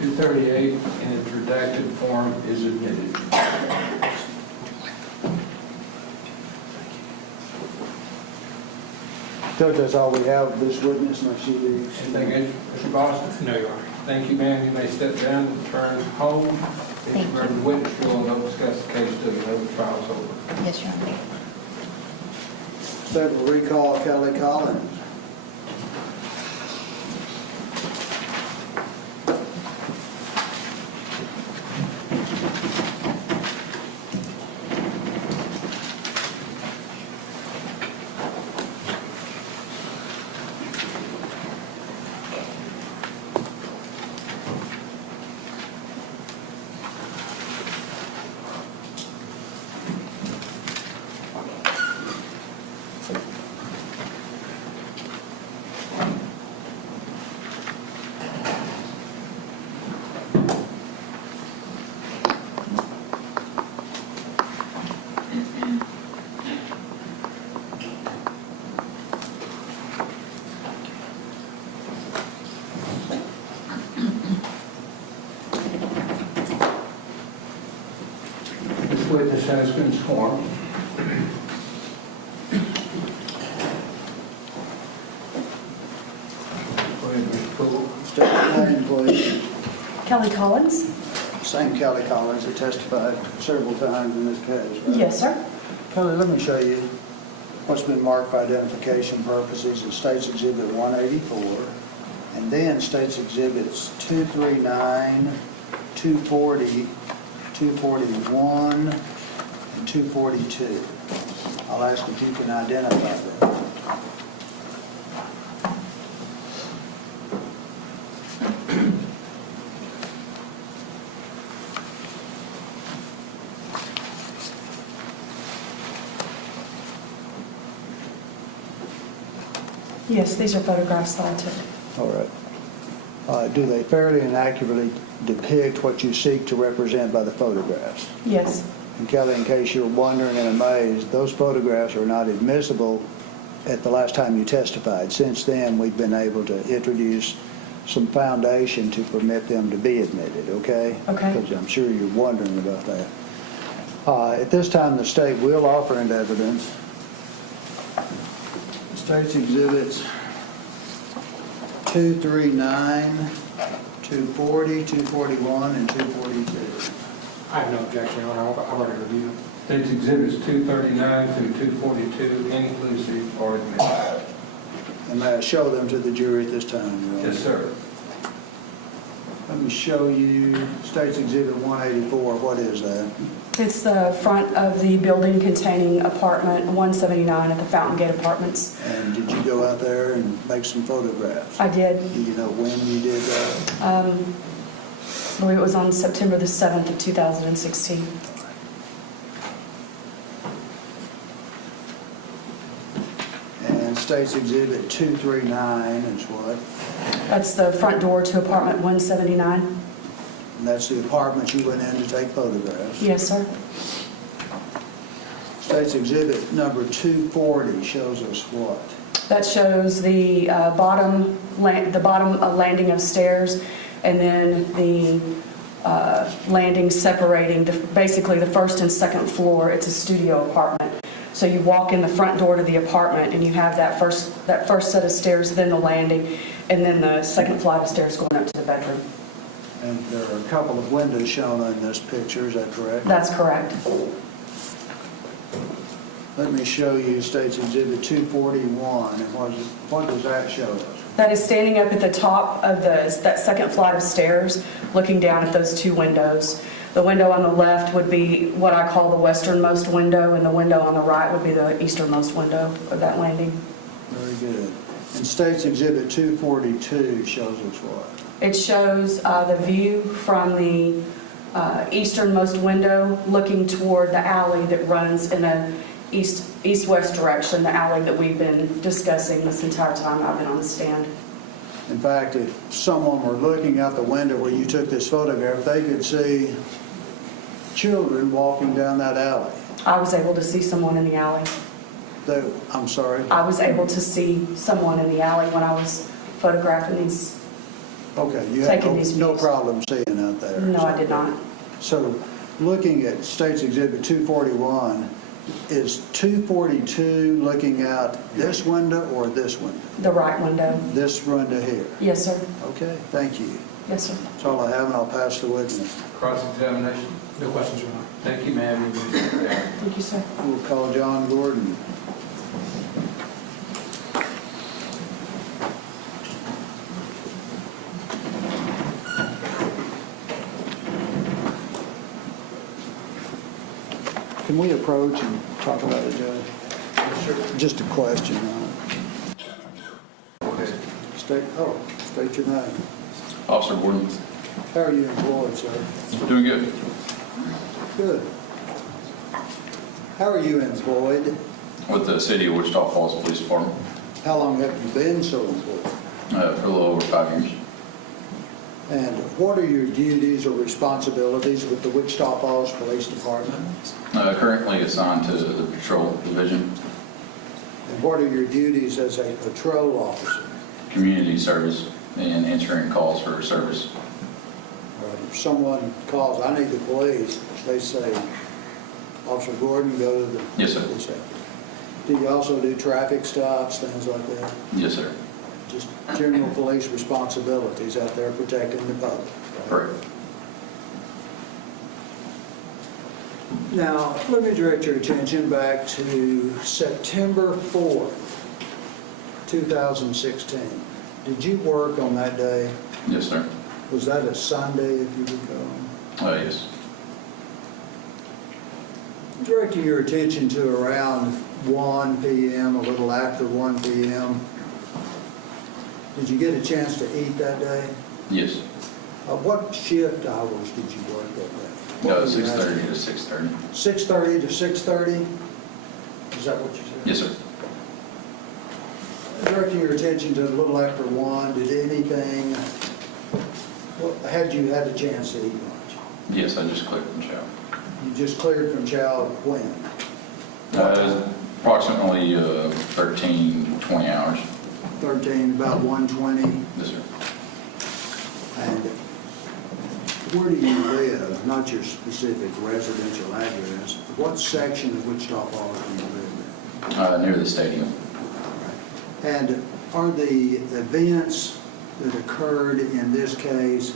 238 in its redacted form is admitted. Judge, that's all we have of this witness, unless she leaves. Anything else, Mr. Boston? No, Your Honor. Thank you, ma'am. You may step down and return home. If Thank you're the witness, we'll discuss the case till the trial's over. Yes, Your Honor. State will recall Kelly Collins. This witness has been sworn. Go ahead, Mr. Poole. State your name, please. Kelly Collins? Same Kelly Collins that testified several times in this case, right? Yes, sir. Kelly, let me show you what's been marked for identification purposes in State's Exhibit 184, and then State's Exhibits 239, 240, 241, and 242. I'll ask if you can identify them. Yes, these are photographs that I took. All right. Do they fairly and accurately depict what you seek to represent by the photographs? Yes. And Kelly, in case you're wondering and amazed, those photographs are not admissible at the last time you testified. Since then, we've been able to introduce some foundation to permit them to be admitted, okay? Okay. Because I'm sure you're wondering about that. At this time, the state will offer into evidence State's Exhibits 239, 240, 241, and 242. I have no objection, Your Honor. I've already reviewed them. State's Exhibits 239 through 242 inclusive or admitted. And may I show them to the jury at this time, Your Honor? Yes, sir. Let me show you State's Exhibit 184. What is that? It's the front of the building containing apartment 179 at the Fountain Gate Apartments. And did you go out there and make some photographs? I did. Do you know when you did that? I believe it was on September the 7th of 2016. And State's Exhibit 239 is what? That's the front door to apartment 179. And that's the apartment you went in to take photographs. Yes, sir. State's Exhibit number 240 shows us what? That shows the bottom landing of stairs, and then the landing separating basically the first and second floor. It's a studio apartment. So you walk in the front door to the apartment, and you have that first set of stairs, then the landing, and then the second flight of stairs going up to the bedroom. And there are a couple of windows shown in this picture, is that correct? That's correct. Let me show you State's Exhibit 241, and what does that show us? That is standing up at the top of that second flight of stairs, looking down at those two windows. The window on the left would be what I call the westernmost window, and the window on the right would be the easternmost window of that landing. Very good. And State's Exhibit 242 shows us what? It shows the view from the easternmost window looking toward the alley that runs in a east-west direction, the alley that we've been discussing this entire time I've been on the stand. In fact, if someone were looking out the window where you took this photograph, they could see children walking down that alley. I was able to see someone in the alley. I'm sorry? I was able to see someone in the alley when I was photographing these. Okay, you had Taking these no views. problem seeing out there? No, I did not. So, looking at State's Exhibit 241, is 242 looking out this window or this window? The right window. This window here? Yes, sir. Okay, thank you. Yes, sir. That's all I have, and I'll pass the witness. Cross-examination? No questions, Your Honor. Thank you, ma'am. Thank you, sir. We'll call John Gordon. Can we approach and talk about it, Judge? Just a question. Okay. State your name. Officer Gordon. How are you employed, sir? Doing good. Good. How are you employed? With the City of Wichita Falls Police Department How long have you been so employed? for a little over 5 years. And what are your duties or responsibilities with the Wichita Falls Police Department? Currently assigned to the Patrol Division, And what are your duties as a patrol officer? community service, and answering calls for service. If someone calls, I need the police, they say, Officer Gordon, go to the Yes, sir. police station. Do you also do traffic stops, things like that? Yes, sir. Just general police responsibilities out there protecting the public? right? Correct. Now, let me direct your attention back to September 4th, 2016. Did you work on that day? Yes, sir. Was that a Sunday, if you recall? Yes. Directing your attention to around 1 p.m., a little after 1 p.m. Did you get a chance to eat that day? Yes. What shift hours did you work that day? What were you 6:30 at? to 6:30. 6:30 to 6:30? Is that what you said? Yes, sir. Directing your attention to a little after 1, did anything, had you had a chance to eat lunch? Yes, I just clicked and shower. You just cleared from chow when? Approximately 13 to 20 hours. 13, about 1:20. Yes, sir. And where do you live? Not your specific residential address. What section of Wichita Falls do you live in? Near the stadium. And are the events that occurred in this case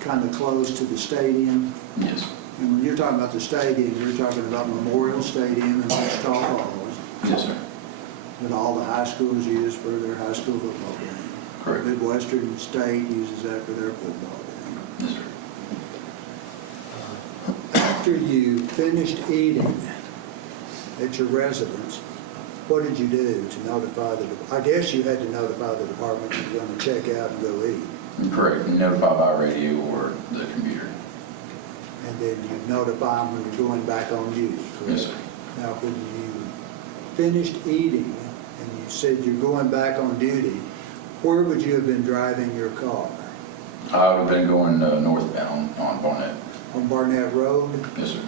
kind of close to the stadium? Yes. And when you're talking about the stadium, you're talking about Memorial Stadium in Wichita Falls Yes, sir. that all the high schools use for their high school football game. Correct. Midwestern State uses that for their football game. Yes, sir. After you finished eating at your residence, what did you do to notify I guess you had to notify the department you were going to check out and go eat. Correct. Notify by radio or the computer. And then you notify them when you're going back on duty, correct? Yes, sir. Now, when you finished eating and you said you're going back on duty, where would you have been driving your car? I would have been going northbound on Barnett. On Barnett Road? Yes, sir.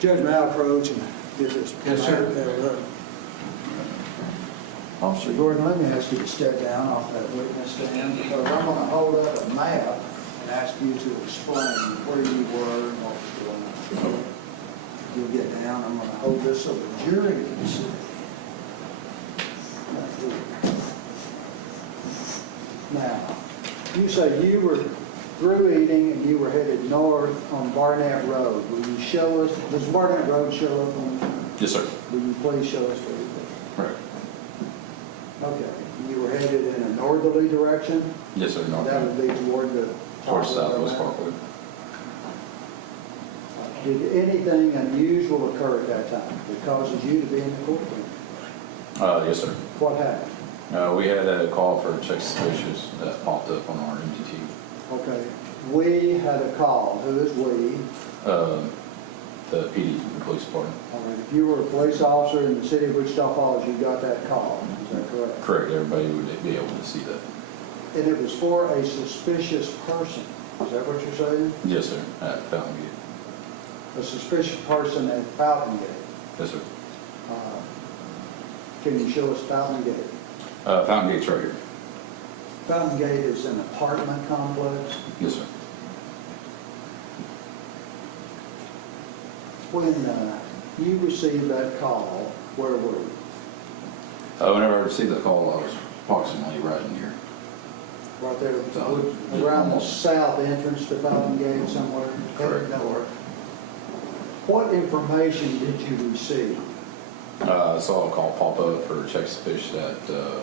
Judge, may I approach and get this? Yes, sir. Officer Gordon, let me ask you to step down off that witness stand because I'm going to hold up a map and ask you to explain where you were and what was going on. you'll get down, I'm gonna hold this so the jury can see. Right here. Now, you say you were through eating and you were headed north on Barnett Road. Will you show us, does Barnett Road show up on the plan? Yes, sir. Will you please show us where you Correct. live? Okay, you were headed in a northerly direction? Yes, sir. North. That would be toward the. Towards top of the Southwest mountain. Parkway. Did anything unusual occur at that time that causes you to be in the courtroom? Yes, sir. What happened? We had a call for check suspicious that popped up on our MDT. Okay, we had a call. Who is we? The PD, the police department. All right, if you were a police officer in the city of Wichita Falls, you got that call. Is that correct? Correct. Everybody would be able to see that. And it was for a suspicious person. Is that what you're saying? Yes, sir. At Fountain Gate. A suspicious person at Fountain Gate. Yes, sir. Can you show us Fountain Gate? Fountain Gate's right here. Fountain Gate is an apartment complex. Yes, sir. When you received that call, where were you? Whenever I received that call, I was approximately right in here. Right there, So, around the almost. south entrance to Fountain Gate somewhere? Correct. North. What information did you receive? I saw a call pop up for check suspicious at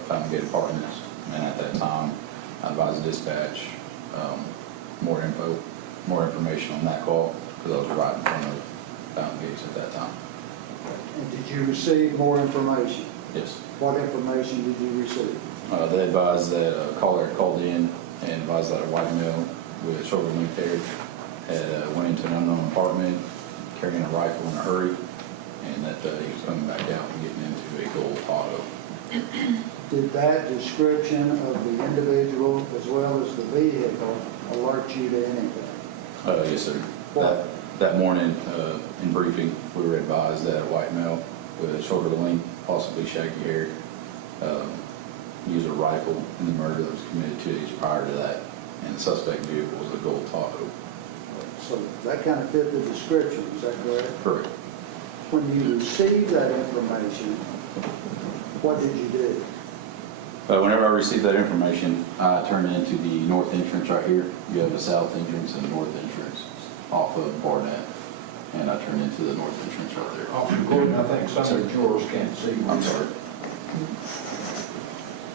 Fountain Gate Apartments, and at that time, I advised the dispatch more information on that call, because I was right in front of Fountain Gates at that time. And did you receive more information? Yes. What information did you receive? They advised that a caller had called in and advised that a white male with shoulder length hair had went into an unknown apartment carrying a rifle in a hurry, and that he was coming back out and getting into a gold auto. Did that description of the individual as well as the vehicle alert you to anything? Yes, sir. What? That morning in briefing, we were advised that a white male with shoulder length, possibly shaggy hair, used a rifle in the murder that was committed 2 days prior to that, and the suspect vehicle was a gold Tahoe. So that kind of fit the description, is that correct? Correct. When you received that information, what did you do? Whenever I received that information, I turned into the north entrance right here. You have a south entrance and a north entrance off of Barnett, and I turned into the north entrance right there. Officer Gordon, I think some of the jurors can't see. I'm sorry.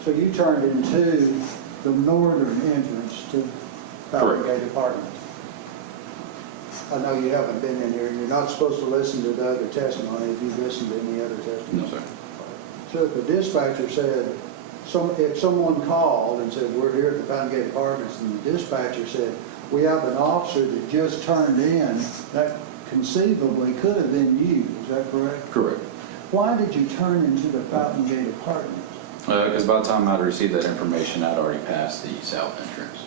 So you turned into the northern entrance to Fountain Correct. Gate Apartments. I know you haven't been in here, you're not supposed to listen to the other testimony if you've listened to any other testimony. No, sir. So if the dispatcher said, if someone called and said, we're here at the Fountain Gate Apartments, and the dispatcher said, we have an officer that just turned in, that conceivably could have been you, is that correct? Correct. Why did you turn into the Fountain Gate Apartments? Because by the time I'd received that information, I'd already passed the south entrance.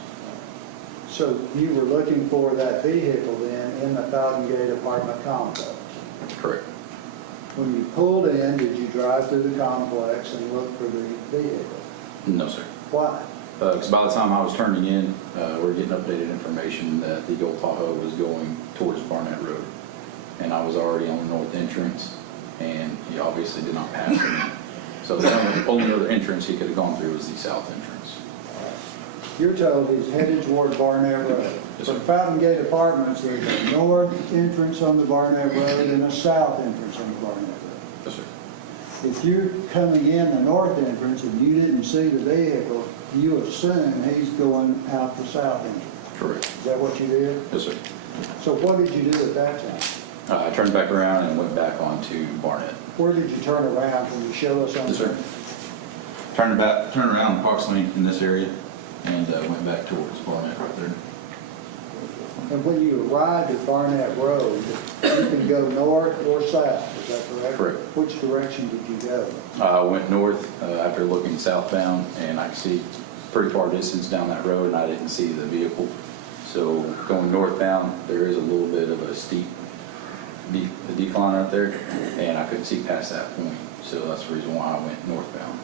So you were looking for that vehicle then in the Fountain Gate apartment complex? Correct. When you pulled in, did you drive through the complex and look for the vehicle? No, sir. Why? Because by the time I was turning in, we were getting updated information that the gold Tahoe was going towards Barnett Road. And I was already on the north entrance, and he obviously did not pass me. So the only other entrance he could have gone through was the south entrance. You're told he's headed toward Barnett Road. Yes, From sir. Fountain Gate Apartments, there's a north entrance on the Barnett Road and a south entrance on the Barnett Road. Yes, sir. If you're coming in the north entrance and you didn't see the vehicle, you assume he's going out the south entrance. Correct. Is that what you did? Yes, sir. So what did you do at that time? I turned back around and went back onto Barnett. Where did you turn around? Can you show us on? Yes, sir. Turned around approximately in this area, and went back towards Barnett right there. And when you arrived at Barnett Road, you can go north or south, is that correct? Correct. Which direction did you go? I went north after looking southbound, and I could see pretty far distance down that road, and I didn't see the vehicle. So going northbound, there is a little bit of a steep decline right there, and I couldn't see past that point. So that's the reason why I went northbound.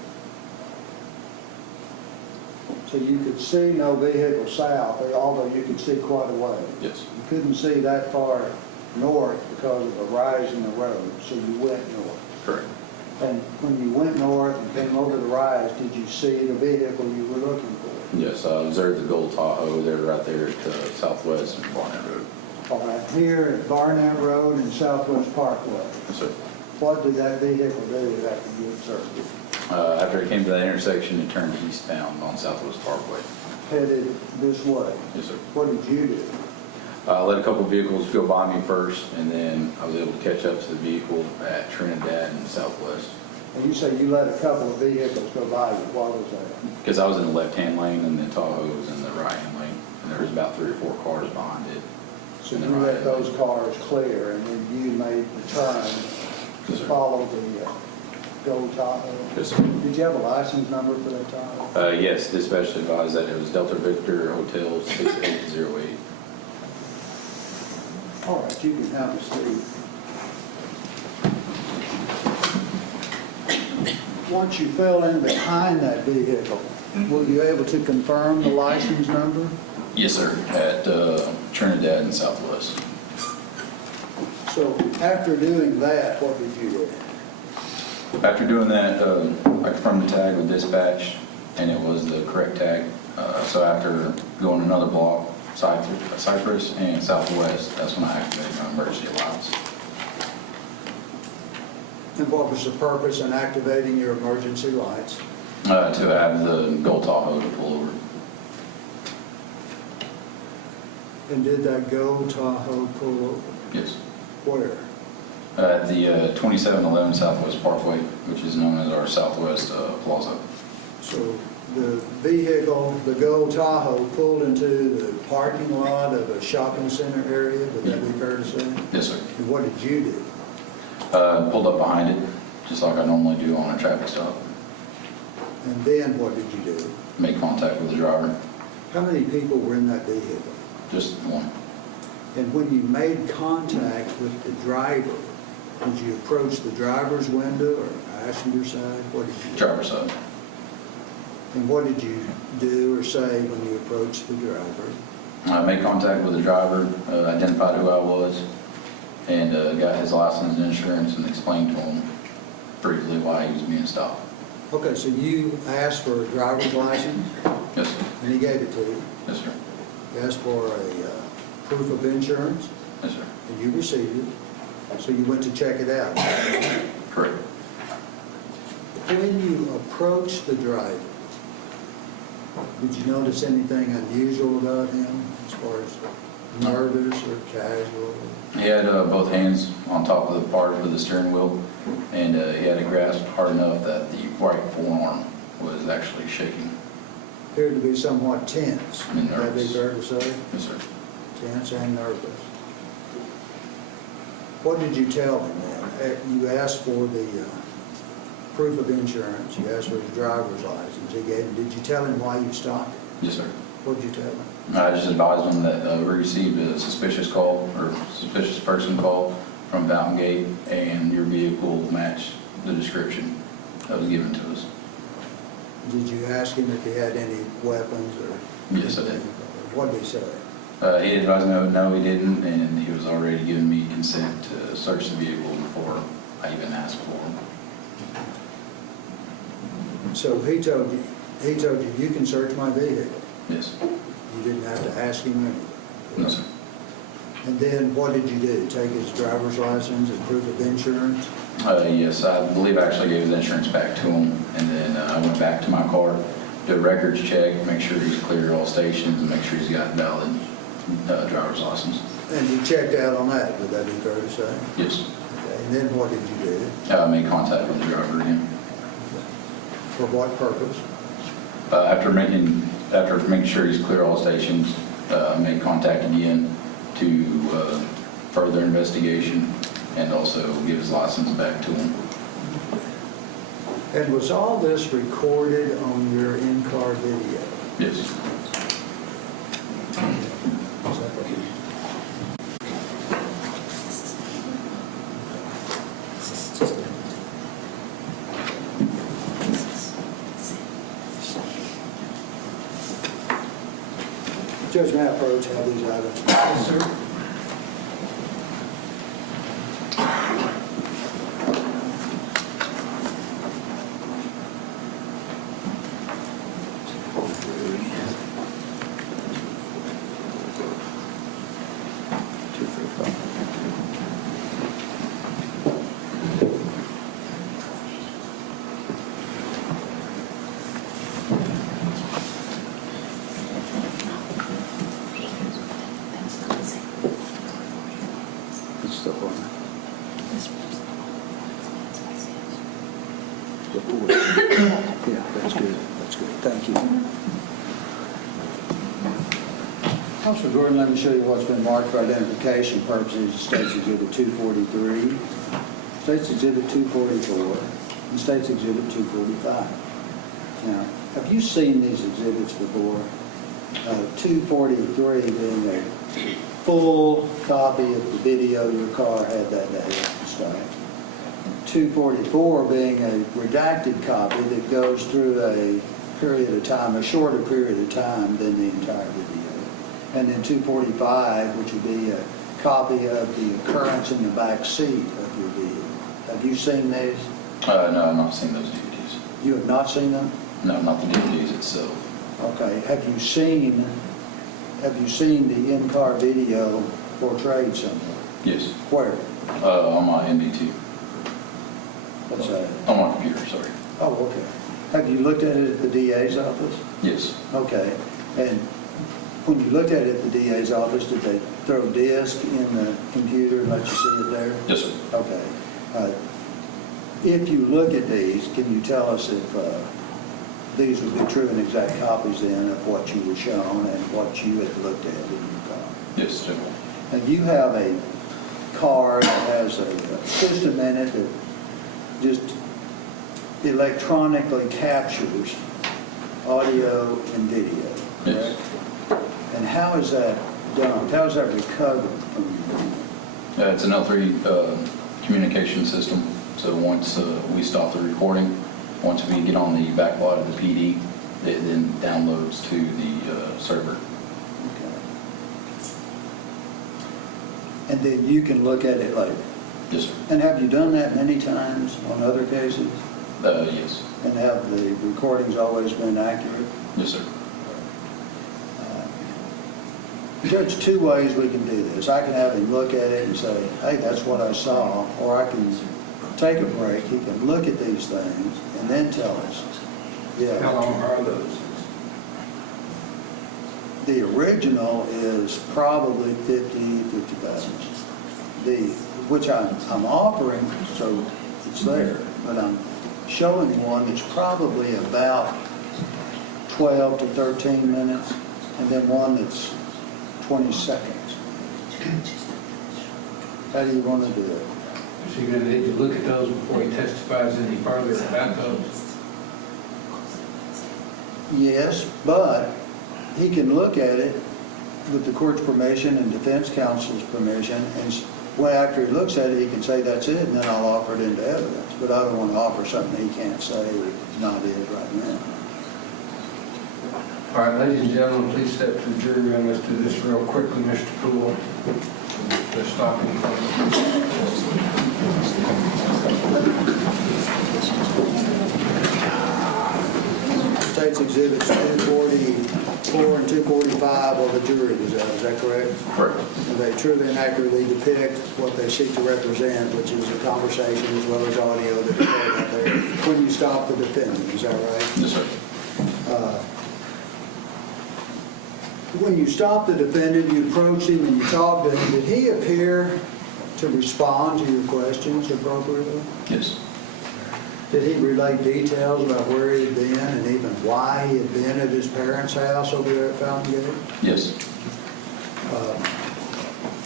So you could see no vehicle south, although you could see quite a way. Yes. You couldn't see that far north because of a rise in the road, so you went north. Correct. And when you went north and came over the rise, did you see the vehicle you were looking for? Yes, I observed the gold Tahoe. They're right there at Southwest and Barnett Road. All right, here at Barnett Road and Southwest Parkway, Yes, sir. what did that vehicle do after you observed it? After it came to that intersection, it turned eastbound on Southwest Parkway. Headed this way. Yes, sir. What did you do? I let a couple vehicles go by me first, and then I was able to catch up to the vehicle at Trinidad and Southwest. And you say you let a couple of vehicles go by you. Why was that? Because I was in the left-hand lane and the Tahoe was in the right-hand lane, and there was about 3 or 4 cars behind it. So in you the let right-hand those lane. cars clear, and then you made the turn to Yes, sir. follow the gold Tahoe? Yes, sir. Did you have a license number for that Tahoe? Yes, dispatch advised that it was Delta Victor Hotel 6808. All right, you can have a seat. Once you fell in behind that vehicle, were you able to confirm the license number? Yes, sir, at Trinidad and Southwest. So after doing that, what did you do? After doing that, I confirmed the tag with dispatch, and it was the correct tag. So after going another block, Cypress and Southwest, that's when I activated my emergency allowance. And what was the purpose in activating your emergency lights? To have the gold Tahoe to pull over. And did that gold Tahoe pull over? Yes. Where? At the 2711 Southwest Parkway, which is known as our Southwest Plaza. So the vehicle, the gold Tahoe, pulled into the parking lot of a shopping center area, would that be fair to say? Yes, sir. And what did you do? Pulled up behind it, just like I normally do on a traffic stop. And then what did you do? Make contact with the driver. How many people were in that vehicle? Just one. And when you made contact with the driver, did you approach the driver's window or passenger side? What did you do? Driver's side. And what did you do or say when you approached the driver? I made contact with the driver, identified who I was, and got his license and insurance and explained to him briefly why he was being stopped. Okay, so you asked for a driver's license Yes, sir. and he gave it to you. Yes, sir. You asked for a proof of insurance Yes, sir. and you received it. So you went to check it out. Correct. When you approached the driver, did you notice anything unusual about him as far as nervous or casual? He had both hands on top of the part of the steering wheel, and he had it grasped hard enough that the right forearm was actually shaking. Appeared to be somewhat tense. And Would that be nervous. fair to say? Yes, sir. Tense and nervous. What did you tell him then? You asked for the proof of insurance, you asked for his driver's license, he gave him. Did you tell him why you stopped him? Yes, sir. What did you tell him? I just advised him that we received a suspicious call or suspicious person call from Fountain Gate, and your vehicle matched the description that was given to us. Did you ask him if he had any weapons or? Yes, I did. What did he say? He advised me, no, he didn't, and he was already giving me consent to search the vehicle before I even asked for him. So he told you, you can search my vehicle. Yes. You didn't have to ask him anything. No, sir. And then what did you do? Take his driver's license and proof of insurance? Yes, I believe I actually gave his insurance back to him, and then I went back to my car, did a records check, make sure he's cleared all stations, and make sure he's got valid driver's license. And you checked out on that, would that be fair to say? Yes. Okay, and then what did you do? I made contact with the driver again. For what purpose? After making sure he's clear all stations, made contact again to further investigation and also give his license back to him. And was all this recorded on your in-car video? Yes. Is that what you- Judge, may I approach how these items? Yes, sir. before. Yeah, that's good, thank you. Officer Gordon, let me show you what's been marked for identification purposes, State's Exhibit 243, State's Exhibit 244, and State's Exhibit 245. Now, have you seen these exhibits before? 243 being a full copy of the video your car had that day at the stop. 244 being a redacted copy that goes through a period of time, a shorter period of time than the entire video. And then 245, which would be a copy of the occurrence in the back seat of your vehicle. Have you seen these? No, I've not seen those DVDs. You have not seen them? No, not the DVDs itself. Okay. Have you seen the in-car video portrayed somewhere? Yes. Where? On my MD2. What's that? On my computer, sorry. Oh, okay. Have you looked at it at the DA's office? Yes. Okay. And when you looked at it at the DA's office, did they throw a disc in the computer and let you see it there? Yes, sir. Okay. If you look at these, can you tell us if these would be true and exact copies then of what you were shown and what you had looked at in your car? Yes, General. And you have a car that has a system in it that just electronically captures audio and video, Yes. correct? And how is that done? How is that recovered from you? It's an L3 communication system. So once we stop the recording, once we get on the back lot of the PD, it then downloads to the server. Okay. And then you can look at it later. Yes, sir. And have you done that many times on other cases? Yes. And have the recordings always been accurate? Yes, sir. Judge, two ways we can do this. I can have him look at it and say, hey, that's what I saw, or I can take a break, he can look at these things, and then tell us. How Yeah, long are those? the original is probably 55 minutes. Which I'm offering, so it's there, but I'm showing one that's probably about 12 to 13 minutes, and then one that's 20 seconds. How do you want to do it? So you're going to need to look at those before he testifies any further about those? Yes, but he can look at it with the court's permission and defense counsel's permission, and well, after he looks at it, he can say that's it, and then I'll offer it into evidence. But I don't want to offer something he can't say is not it right now. All right, ladies and gentlemen, please step to the jury room. Let's do this real quickly, Mr. Poole. Let's stop anything. State's Exhibits 244 and 245 are the jury design, is that correct? Correct. And they truly and accurately depict what they seek to represent, which is a conversation as well as audio that occurred out there when you stop the defendant, is that right? Yes, sir. When you stopped the defendant, you approached him and you talked to him, did he appear to respond to your questions appropriately? Yes. Did he relate details about where he had been and even why he had been at his parents' house over there at Fountain Gate? Yes.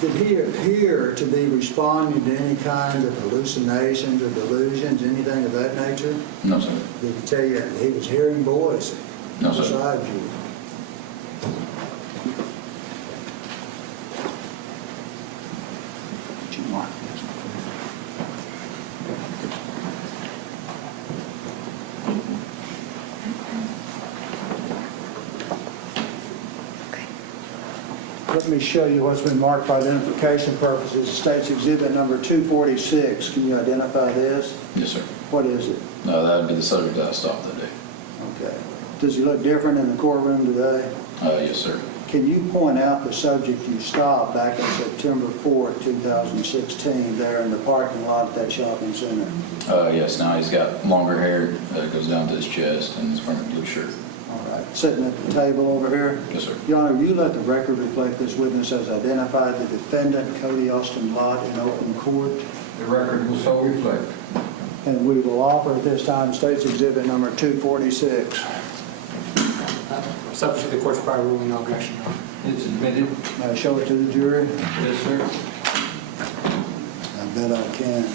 Did he appear to be responding to any kind of hallucinations or delusions, anything of that nature? No, sir. Did he tell you he was hearing voices No, sir. beside you? Let me show you what's been marked for identification purposes. State's Exhibit number 246. Can you identify this? Yes, sir. What is it? No, that would be the subject that I stopped that day. Okay. Does he look different in the courtroom today? Yes, sir. Can you point out the subject you stopped back on September 4th, 2016, there in the parking lot at that shopping center? Yes, now he's got longer hair that goes down to his chest and he's wearing a blue shirt. All right. Sitting at the table over here? Yes, sir. Your Honor, you let the record reflect this witness has identified the defendant, Kody Lott, in open court. The record will so reflect. And we will offer at this time State's Exhibit number 246. Subject to the court's prior ruling, no objection, Your Honor. It's admitted. May I show it to the jury? Yes, sir. I bet I can.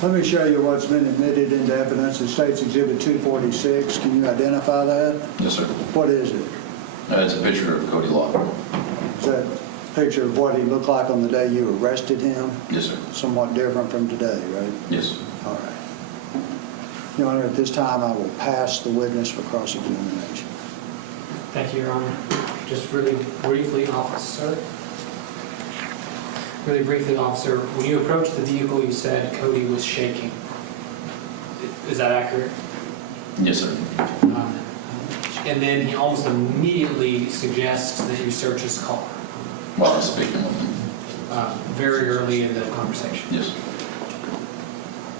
Let me show you what's been admitted into evidence in State's Exhibit 246. Can you identify that? Yes, sir. What is it? It's a picture of Kody Lott. Is that a picture of what he looked like on the day you arrested him? Yes, sir. Somewhat different from today, right? Yes. All right. Your Honor, at this time, I will pass the witness for cross-examination. Thank you, Your Honor. Just really briefly, officer. Really briefly, officer, when you approached the vehicle, you said Kody was shaking. Is that accurate? Yes, sir. And then he almost immediately suggests that you search his car, While I was speaking with him. very early in the conversation, Yes.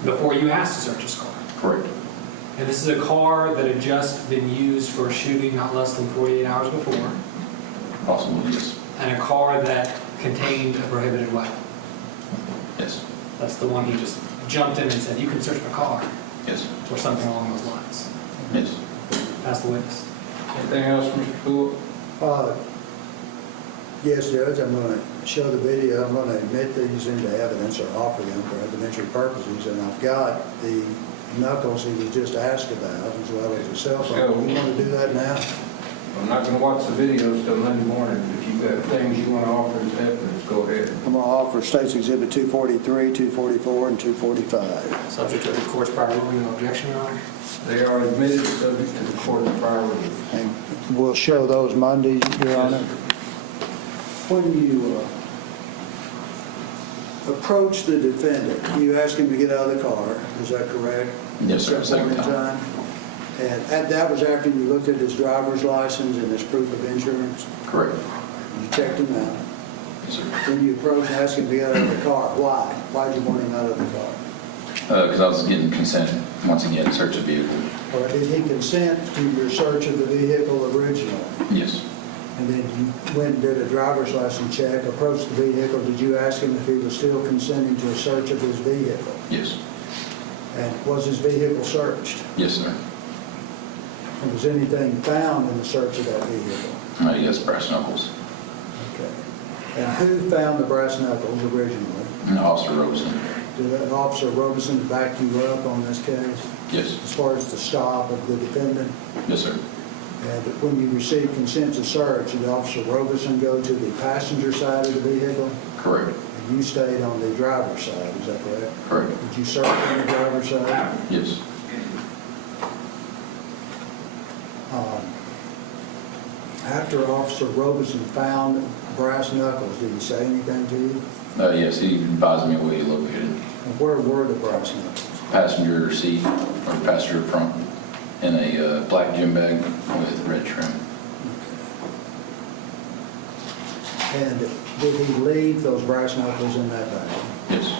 before you asked to search his car. Correct. And this is a car that had just been used for a shooting not less than 48 hours before, Possibly, yes. and a car that contained a prohibited weapon. Yes. That's the one he just jumped in and said, "You can search my car," Yes. or something along those lines. Yes. Pass the witness. Anything else, Mr. Poole? Yes, Judge, I'm going to show the video. I'm going to admit these into evidence or offer them for evidentiary purposes. And I've got the knuckles he was just asked about, as well as a cell phone. You want to do that now? I'm not going to watch the videos till Monday morning. If you've got things you want to offer as evidence, go ahead. I'm going to offer State's Exhibit 243, 244, and 245. Subject to the court's prior ruling, no objection, Your Honor. They are admitted subject to the court's prior ruling. And we'll show those Monday, Your Honor. When you approach the defendant, you ask him to get out of the car, is that correct? Yes, sir. At that point in Second time. And that was after you looked at his driver's license and his proof of insurance? Correct. You checked him out. Yes, sir. Then you approach and ask him to get out of the car. Why? Why'd you want him out of the car? Because I was getting consent, once again, to search a vehicle. Or did he consent to your search of the vehicle originally? Yes. And then you went and did a driver's license check, approached the vehicle. Did you ask him if he was still consenting to a search of his vehicle? Yes. And was his vehicle searched? Yes, sir. And was anything found in the search of that vehicle? Yes, brass knuckles. Okay. And who found the brass knuckles originally? Officer Robeson. Did Officer Robeson back you up on this case Yes. as far as the stop of the defendant? Yes, sir. And when you received consent to search, did Officer Robeson go to the passenger side of the vehicle? Correct. And you stayed on the driver's side, is that correct? Correct. Did you search on the driver's side? Yes. After Officer Robeson found brass knuckles, did he say anything to you? Yes, he advised me where he located. And where were the brass knuckles? Passenger seat, or passenger front, in a black gym bag with red trim. And did he leave those brass knuckles in that bag? Yes.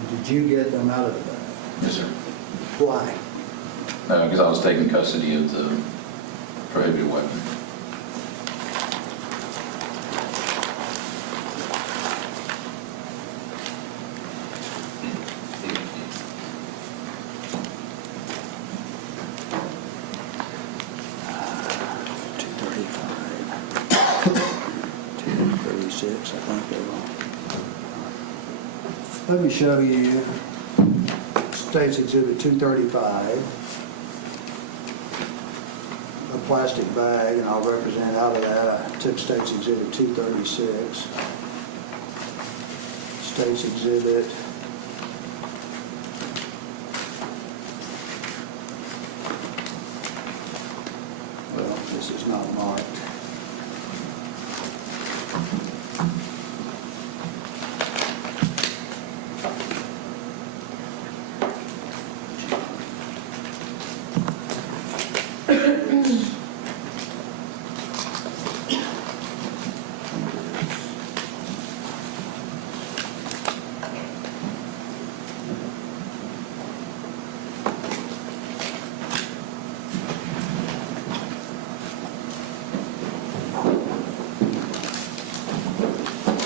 And did you get them out of the bag? Yes, sir. Why? Because I was taking custody of the prohibited weapon. Let me show you State's Exhibit 235, a plastic bag, and I'll represent out of that. I took State's Exhibit 236, State's Exhibit well, this is not marked.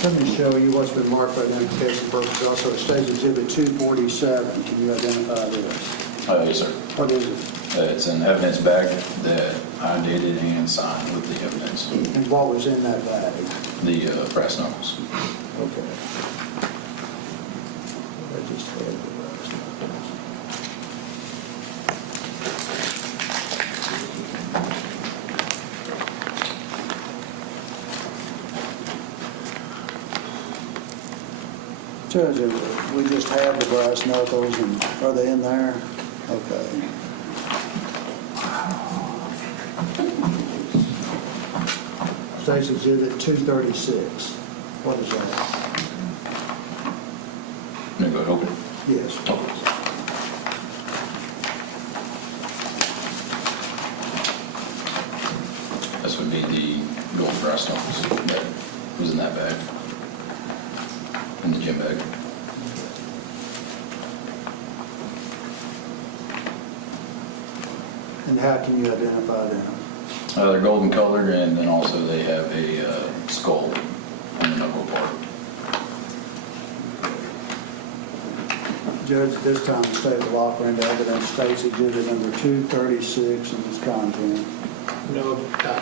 Let me show you what's been marked for identification purposes. Also, it states Exhibit 247. Can you identify this? Yes, sir. What is it? It's an evidence bag that I dated and signed with the evidence. And what was in that bag? The brass knuckles. Okay. I just had the brass knuckles. Judge, we just have the brass knuckles, and are they in there? Okay. State's Exhibit 236. What is that? Let me go ahead and open it. Yes. This would be the gold brass knuckles that was in that bag, in the gym bag. And how can you identify them? They're golden colored, and then also they have a skull on the knuckle part. Judge, at this time, the state will offer into evidence State's Exhibit number 236 and its content. No,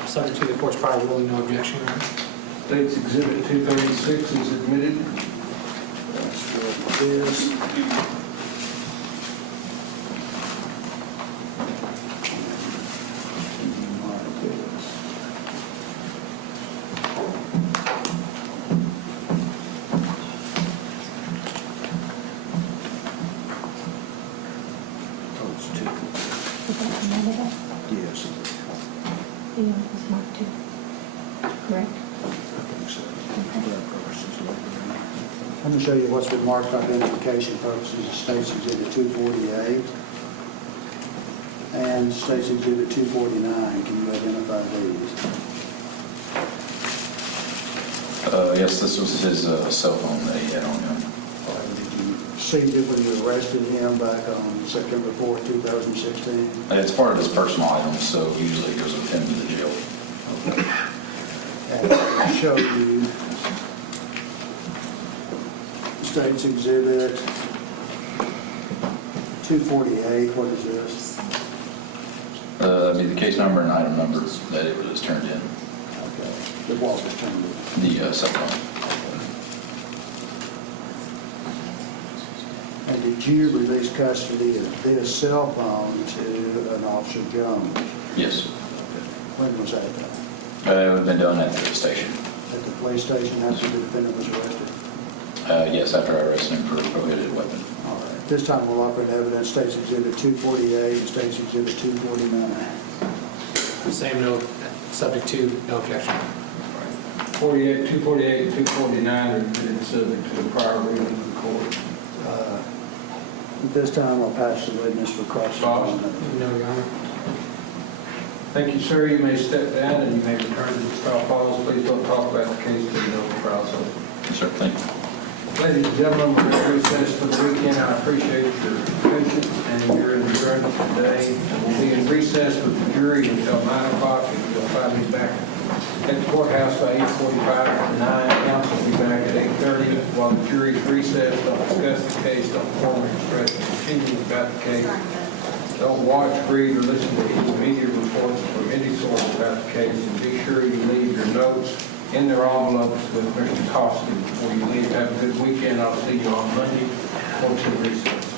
subject to the court's prior ruling, no objection, Your Honor. State's Exhibit 236 is admitted. That's what it is. Mark this. Oh, it's two. Is that amended? Yes, The unit was marked 2. Correct? I think so. Let me show you what's been marked for identification purposes of State's Exhibit 248 and State's Exhibit 249. Can you identify these? Yes, this was his cell phone that he had on him. Did you see it when you arrested him back on September 4th, 2016? It's part of his personal items, so usually it goes with him to the jail. And I'll show you State's Exhibit 248. What is this? I mean, the case number and item numbers that it was turned in, Okay. The what was turned in. the cell phone. And did you release custody of this cell phone to an Officer Jones? Yes. When was that done? It would have been done at the station. At the police station after the defendant was arrested? Yes, after I arrested him for a prohibited weapon. All right. This time we'll offer an evidence State's Exhibit 248 and State's Exhibit 249. Same note, subject to no objection. 248, and 249 are admitted subject to the prior ruling of the court. At this time, I'll pass the witness for cross-examination. No, Your Honor. Thank you, sir. You may step down and you may return to the trial files. Please don't talk about the case until the open trial is over. Yes, sir. Thank you. Ladies and gentlemen, we're going to recess for the weekend. I appreciate your patience and your endurance today. We'll be in recess with the jury until 9 o'clock, and you'll find me back at the courthouse by 8:45 to 9. Council will be back at 8:30 while the jury's recessed. They'll discuss the case, they'll form and express opinions about the case. Don't watch, read, or listen to any media reports from any source about the case, and be sure you leave your notes in their envelopes with Mr. Costin before you leave. Have a good weekend. I'll see you on Monday. Court's in recess.